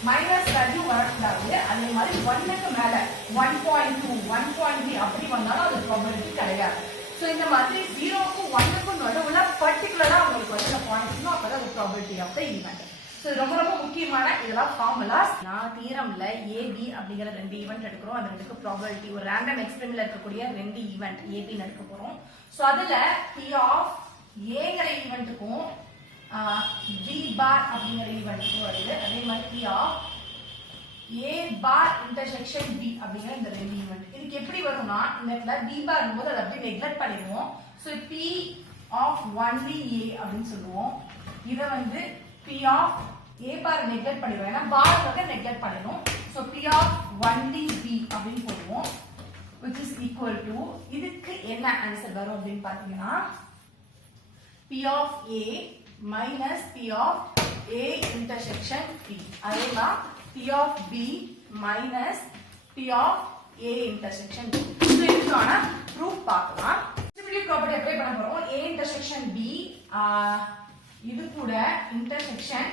மைனஸ் வேல்யூ வரக்கூடாது. அதே மாதிரி 1க்கு மேல 1.2 1.3 அப்படி வந்தாலும் அது ப்ராபபிலிட்டி கிடையாது. சோ இந்த மாதிரி 0க்கும் 1க்கும் நடுவுல பர்టిక్యులரா உங்களுக்கு வந்து பாயிண்ட்ஸ்னா அப்பதான் அது probability of the event. So ரொம்ப ரொம்ப முக்கியமான இதெல்லாம் ஃபார்முலாஸ். நான் தியரம்ல AB அப்படிங்கற ரெண்டு ஈவென்ட் எடுக்கிறோம். அது ரெண்டுக்கு ப்ராபபிலிட்டி ஒரு ரேண்டம் எக்ஸ்பெரிமென்ட்ல இருக்கக்கூடிய ரெண்டு ஈவென்ட் AB எடுக்க போறோம். சோ அதுல P ஆஃப் Aங்கற ஈவென்ட்க்கும் B பார் அப்படிங்கற ஈவென்ட்க்கும் வருது. அதே மாதிரி P of A bar intersection B அப்படிங்கற இந்த ரெண்டு ஈவென்ட். இதுக்கு எப்படி வரும்னா இந்த இடத்துல B பார் போது அதை அப்படியே நெக்லெக்ட் பண்ணிடுவோம். சோ P ஆஃப் 1 A அப்படின்னு சொல்லுவோம். இத வந்து P of A bar neglect பண்ணிடுவோம். ஏன்னா பார் வந்து நெக்லெக்ட் பண்ணிடும். சோ P ஆஃப் 1 B அப்படின்னு போடுவோம். which is equal to இதுக்கு என்ன ஆன்சர் வரும் அப்படின்னு பாத்தீங்கன்னா P of A minus P of A intersection P. அதேதான் P of B minus P of A intersection B. So இதுக்கான proof பார்க்கலாம். Distributive property அப்ளை பண்ண போறோம். A intersection B இது கூட intersection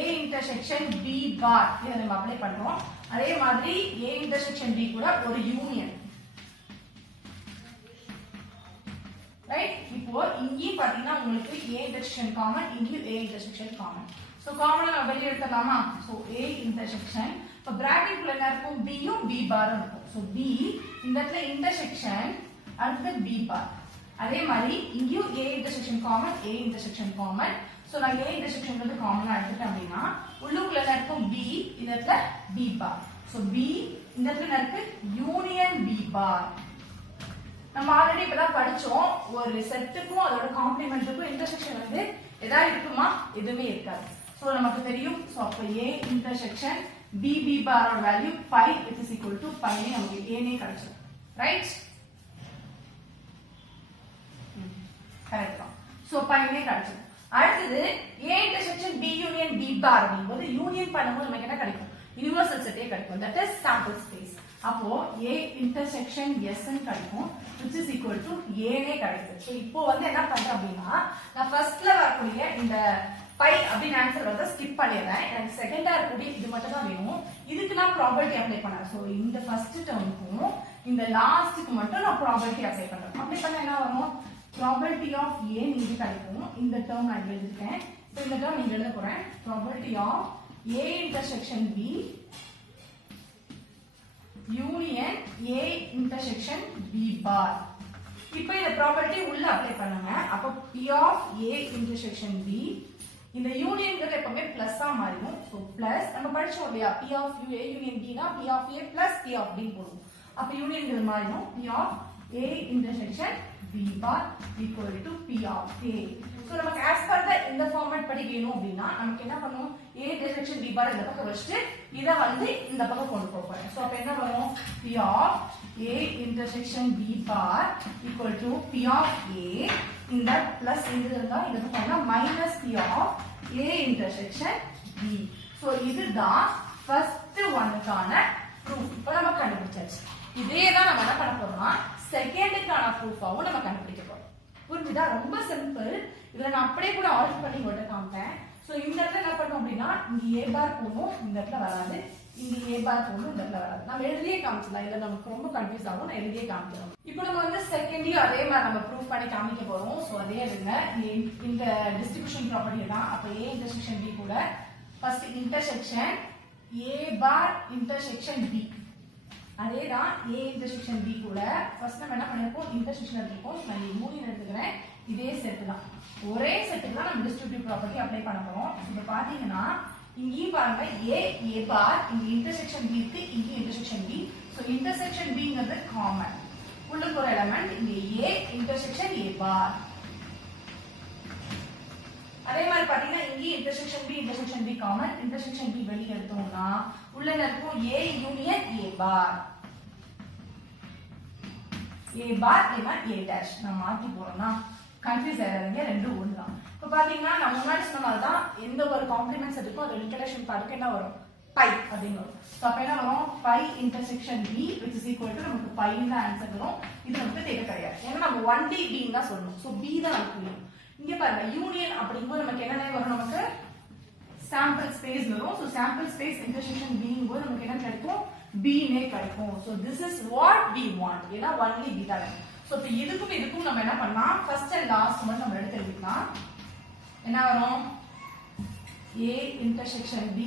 A intersection B bar இதை நம்ம apply பண்றோம். அதே மாதிரி A intersection B கூட ஒரு யூனியன். ரைட்? இப்போ இங்கேயும் பாத்தீங்கன்னா உங்களுக்கு A intersection காமன், இங்கேயும் A intersection காமன். சோ காமனா நம்ம வெளிய எடுத்துடலாமா? சோ A intersection இப்ப பிராக்கெட் குள்ள என்ன இருக்கும்? B யும் B பாரும் இருக்கும். சோ B இந்த இடத்துல intersection அடுத்து B பார். அதே மாதிரி இங்கேயும் A intersection common, A intersection common. So நான் A intersection வந்து காமனா எடுத்துட்டேன் அப்படினா உள்ளுக்குள்ள என்ன இருக்கும்? B இந்த இடத்துல B பார். சோ B இந்த இடத்துல என்ன இருக்கு? யூனியன் B பார். நம்ம ஆல்ரெடி இப்பதான் படிச்சோம். ஒரு செட்டுக்கும் அதோட காம்ப்ளிமென்ட்டுக்கும் இன்டர்செக்ஷன் வந்து ஏதாவது இருக்குமா? எதுவுமே இருக்காது. சோ நமக்கு தெரியும். சோ அப்ப A இன்டர்செக்ஷன் B B பாரோட value pi which is equal to pi னே நமக்கு A னே கிடைச்சிடும். ரைட்? கரெக்ட்டா. சோ pi னே கிடைச்சிடும். அடுத்து A intersection B union B பார் அப்படிங்கும்போது யூனியன் பண்ணும்போது நமக்கு என்ன கிடைக்கும்? யுனிவர்சல் செட்டே கிடைக்கும். That is sample space. அப்போ A intersection S ன்னு கிடைக்கும் which is equal to A னே கிடைக்கும். சோ இப்போ வந்து என்ன பண்றேன் அப்படினா நான் ஃபர்ஸ்ட்ல வரக்கூடிய இந்த பை அப்படின ஆன்சர் வந்து ஸ்கிப் பண்ணிடுறேன். எனக்கு செகண்டா இருக்கக்கூடிய இது மட்டும் தான் வேணும். இதுக்கு நான் ப்ராபபிலிட்டி அப்ளை பண்ணறேன். சோ இந்த ஃபர்ஸ்ட் டேர்முக்கும் இந்த லாஸ்ட்க்கு மட்டும் நான் ப்ராபபிலிட்டி அப்ளை பண்றேன். அப்ளை பண்ணா என்ன வரும்? ப்ராபபிலிட்டி ஆஃப் A நீங்க கிடைக்கும். இந்த டேர்ம் நான் எழுதிட்டேன். சோ இந்த டேர்ம் நீங்க எழுத போறேன். Probability of A intersection B union A intersection B bar. இப்போ இந்த ப்ராப்பர்ட்டி உள்ள அப்ளை பண்ணுங்க. அப்ப P of A intersection B இந்த யூனியன்ங்கிறது எப்பவுமே பிளஸ் ஆ மாறும். சோ பிளஸ் நம்ம படிச்சோம் இல்லையா? P of A union B னா P of A plus P of B போடுவோம். அப்ப யூனியன்ங்கிறது மாறும். P of A intersection B bar equal to P of A. So நமக்கு as per the இந்த ஃபார்மட் படி வேணும் அப்படினா நமக்கு என்ன பண்ணுவோம்? A intersection B bar இந்த பக்கம் வச்சிட்டு இத வந்து இந்த பக்கம் கொண்டு போறோம். சோ அப்ப என்ன வரும்? P of A intersection B bar equal to P of A இந்த பிளஸ் இங்க இருந்தா இத பண்ணா minus P of A intersection B. So இதுதான் ஃபர்ஸ்ட் ஒன்னுக்கான ப்ரூஃப். இப்போ நம்ம கண்டுபிடிச்சாச்சு. இதே தான் நம்ம என்ன பண்ண போறோம்னா செகண்டுக்கான ப்ரூஃபாவும் நம்ம கண்டுபிடிக்க போறோம். புரிஞ்சுதா? ரொம்ப சிம்பிள். இதுல நான் அப்படியே கூட ஆல்டர் பண்ணி உங்கள்ட்ட காமிப்பேன். சோ இந்த இடத்துல என்ன பண்ணோம் அப்படின்னா இங்க A பார் போகும், இந்த இடத்துல வராது. இங்க A பார் போகும், இந்த இடத்துல வராது. நம்ம எழுதியே காமிச்சலாம். இல்ல நமக்கு ரொம்ப கன்ஃபியூஸ் ஆகும். நான் எழுதியே காமிக்கிறோம். இப்போ நம்ம வந்து செகண்டையும் அதே மாதிரி நம்ம ப்ரூஃப் பண்ணி காமிக்க போறோம். சோ அதே இருங்க. இந்த டிஸ்ட்ரிபியூஷன் ப்ராப்பர்ட்டி தான். அப்ப A இன்டர்செக்ஷன் B கூட first intersection A bar intersection B. அதேதான் A இன்டர்செக்ஷன் B கூட ஃபர்ஸ்ட் நம்ம என்ன பண்ணிருப்போம்? இன்டர்செக்ஷன் எடுத்துப்போம். நான் யூனியன் எடுத்துக்கிறேன். இதே செட் தான். ஒரே செட்டுக்கு தான் நம்ம டிஸ்ட்ரிபியூட்டிவ் ப்ராப்பர்ட்டி அப்ளை பண்ண போறோம். இப்போ பாத்தீங்கன்னா இங்கேயும் பாருங்க A பார் இங்க இன்டர்செக்ஷன் B இருக்கு, இங்க இன்டர்செக்ஷன் B. சோ இன்டர்செக்ஷன் Bங்கிறது காமன். உள்ளுக்கு ஒரு எலிமெண்ட் இங்க A இன்டர்செக்ஷன் A பார். அதே மாதிரி பாத்தீங்கன்னா இங்கே intersection B common, intersection B வெளிய எடுத்தோம்னா உள்ள இருக்கும் A union A bar, A bar இல்லனா A டேஷ். நான் மாத்தி போறேன்னா கன்ஃபியூஸ் ஆயிராதீங்க, ரெண்டும் ஒண்ணு தான். இப்போ பாத்தீங்கன்னா நான் முன்னாடி சொன்ன மாதிரி தான் எந்த ஒரு காம்ப்ளிமெண்ட் செட்டுக்கும் அது இன்டர்செக்ஷன் பார்ட்க்கு என்ன வரும், பை அப்படிங்க வரும். சோ அப்ப என்ன வரும், phi intersection B which is equal to நமக்கு பை ன்னு ஆன்சர் வரும். இது நமக்கு தேவை கிடையாது, ஏன்னா நம்ம 1D B ன்னு தான் சொல்லணும். சோ B தான் நமக்கு வேணும். இங்க பாருங்க யூனியன் அப்படிங்கும்போது நமக்கு என்ன வரும், நமக்கு சாம்பிள் ஸ்பேஸ் வரும். So sample space intersection B ங்கும்போது நமக்கு என்ன கிடைக்கும், B னே கிடைக்கும். So this is what we want, ஏன்னா only B தான். சோ இப்போ இதுக்கும் நம்ம என்ன பண்ணலாம், ஃபர்ஸ்ட் அண்ட் லாஸ்ட் மட்டும் நம்ம எடுத்து எழுதிக்கலாம். என்ன வரும், A intersection B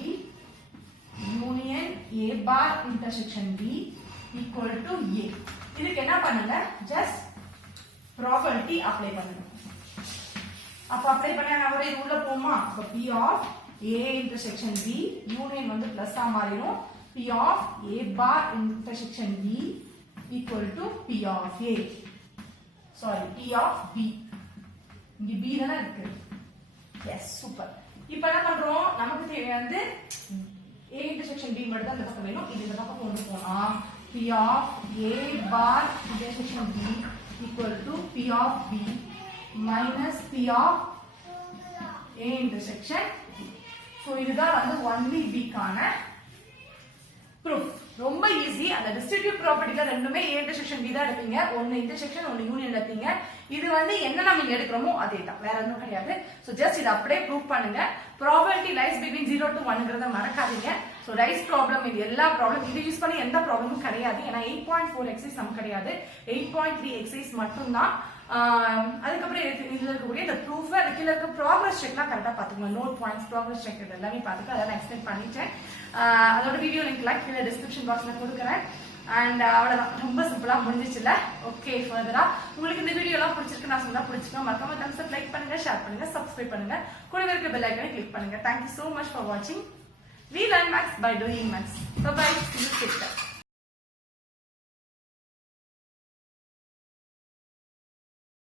union A bar intersection B equal to A. இதுக்கு என்ன பண்ணுங்க, just probability apply பண்ணுங்க. அப்ப அப்ளை பண்ணா நான் ஒரே ரூல்ல போமா. அப்ப P of A intersection B union வந்து பிளஸ் ஆ மாறிடும். P of A bar intersection B equal to P of A. Sorry, P of B. இங்க B தான இருக்கு. Yes, super. இப்போ என்ன பண்றோம், நமக்கு தேவையானது A intersection B மட்டும் தான் இந்த பக்கம் வேணும். இது இந்த பக்கம் கொண்டு போனா P of A bar intersection B equal to P of B minus P of A intersection B. So இதுதான் வந்து only B கான proof. ரொம்ப ஈஸி. அந்த டிஸ்ட்ரிபியூட்டிவ் ப்ராப்பர்ட்டில ரெண்டுமே A intersection B தான் எடுப்பீங்க. ஒன்னு இன்டர்செக்ஷன் ஒன்னு யூனியன் எடுப்பீங்க. இது வந்து என்ன நம்ம எடுக்கறோமோ அதேதான், வேற ஒண்ணும் கிடையாது. சோ ஜஸ்ட் இத அப்படியே ப்ரூவ் பண்ணுங்க. ப்ராபபிலிட்டி லைஸ் பிட்வீன் 0 to 1ங்கறத மறக்காதீங்க. சோ ரைஸ் ப்ராப்ளம் இது எல்லா ப்ராப்ளம் இது யூஸ் பண்ணி எந்த ப்ராப்ளமும் கிடையாது. ஏன்னா 8.4 எக்ஸசைஸ் நமக்கு கிடையாது, 8.3 எக்ஸசைஸ் மட்டும் தான். அதுக்கப்புறம் இதுல இருக்கக்கூடிய இந்த ப்ரூஃப் அது கீழ இருக்க ப்ராக்ரஸ் செக்லாம் கரெக்டா பாத்துக்கோங்க. நோட் பாயிண்ட்ஸ், ப்ராக்ரஸ் செக் இது எல்லாமே பாத்துக்க அதெல்லாம் எக்ஸ்பிளைன் பண்ணிட்டேன். அதோட வீடியோ லிங்க் கீழே டிஸ்கிரிப்ஷன் பாக்ஸ்ல கொடுக்குறேன். அண்ட் அவ்வளவுதான், ரொம்ப சிம்பிளா முடிஞ்சிச்சுல. ஓகே, ஃபர்தரா உங்களுக்கு இந்த வீடியோ எல்லாம் பிடிச்சிருக்கு நான் சொன்னா பிடிச்சிருக்கோம், மறக்காம தம்ஸ் அப் லைக் பண்ணுங்க, ஷேர் பண்ணுங்க, சப்ஸ்கிரைப் பண்ணுங்க, கூடவே இருக்க பெல் ஐகானை கிளிக் பண்ணுங்க. Thank you so much for watching. We learn maths by doing maths. Bye bye. See you later.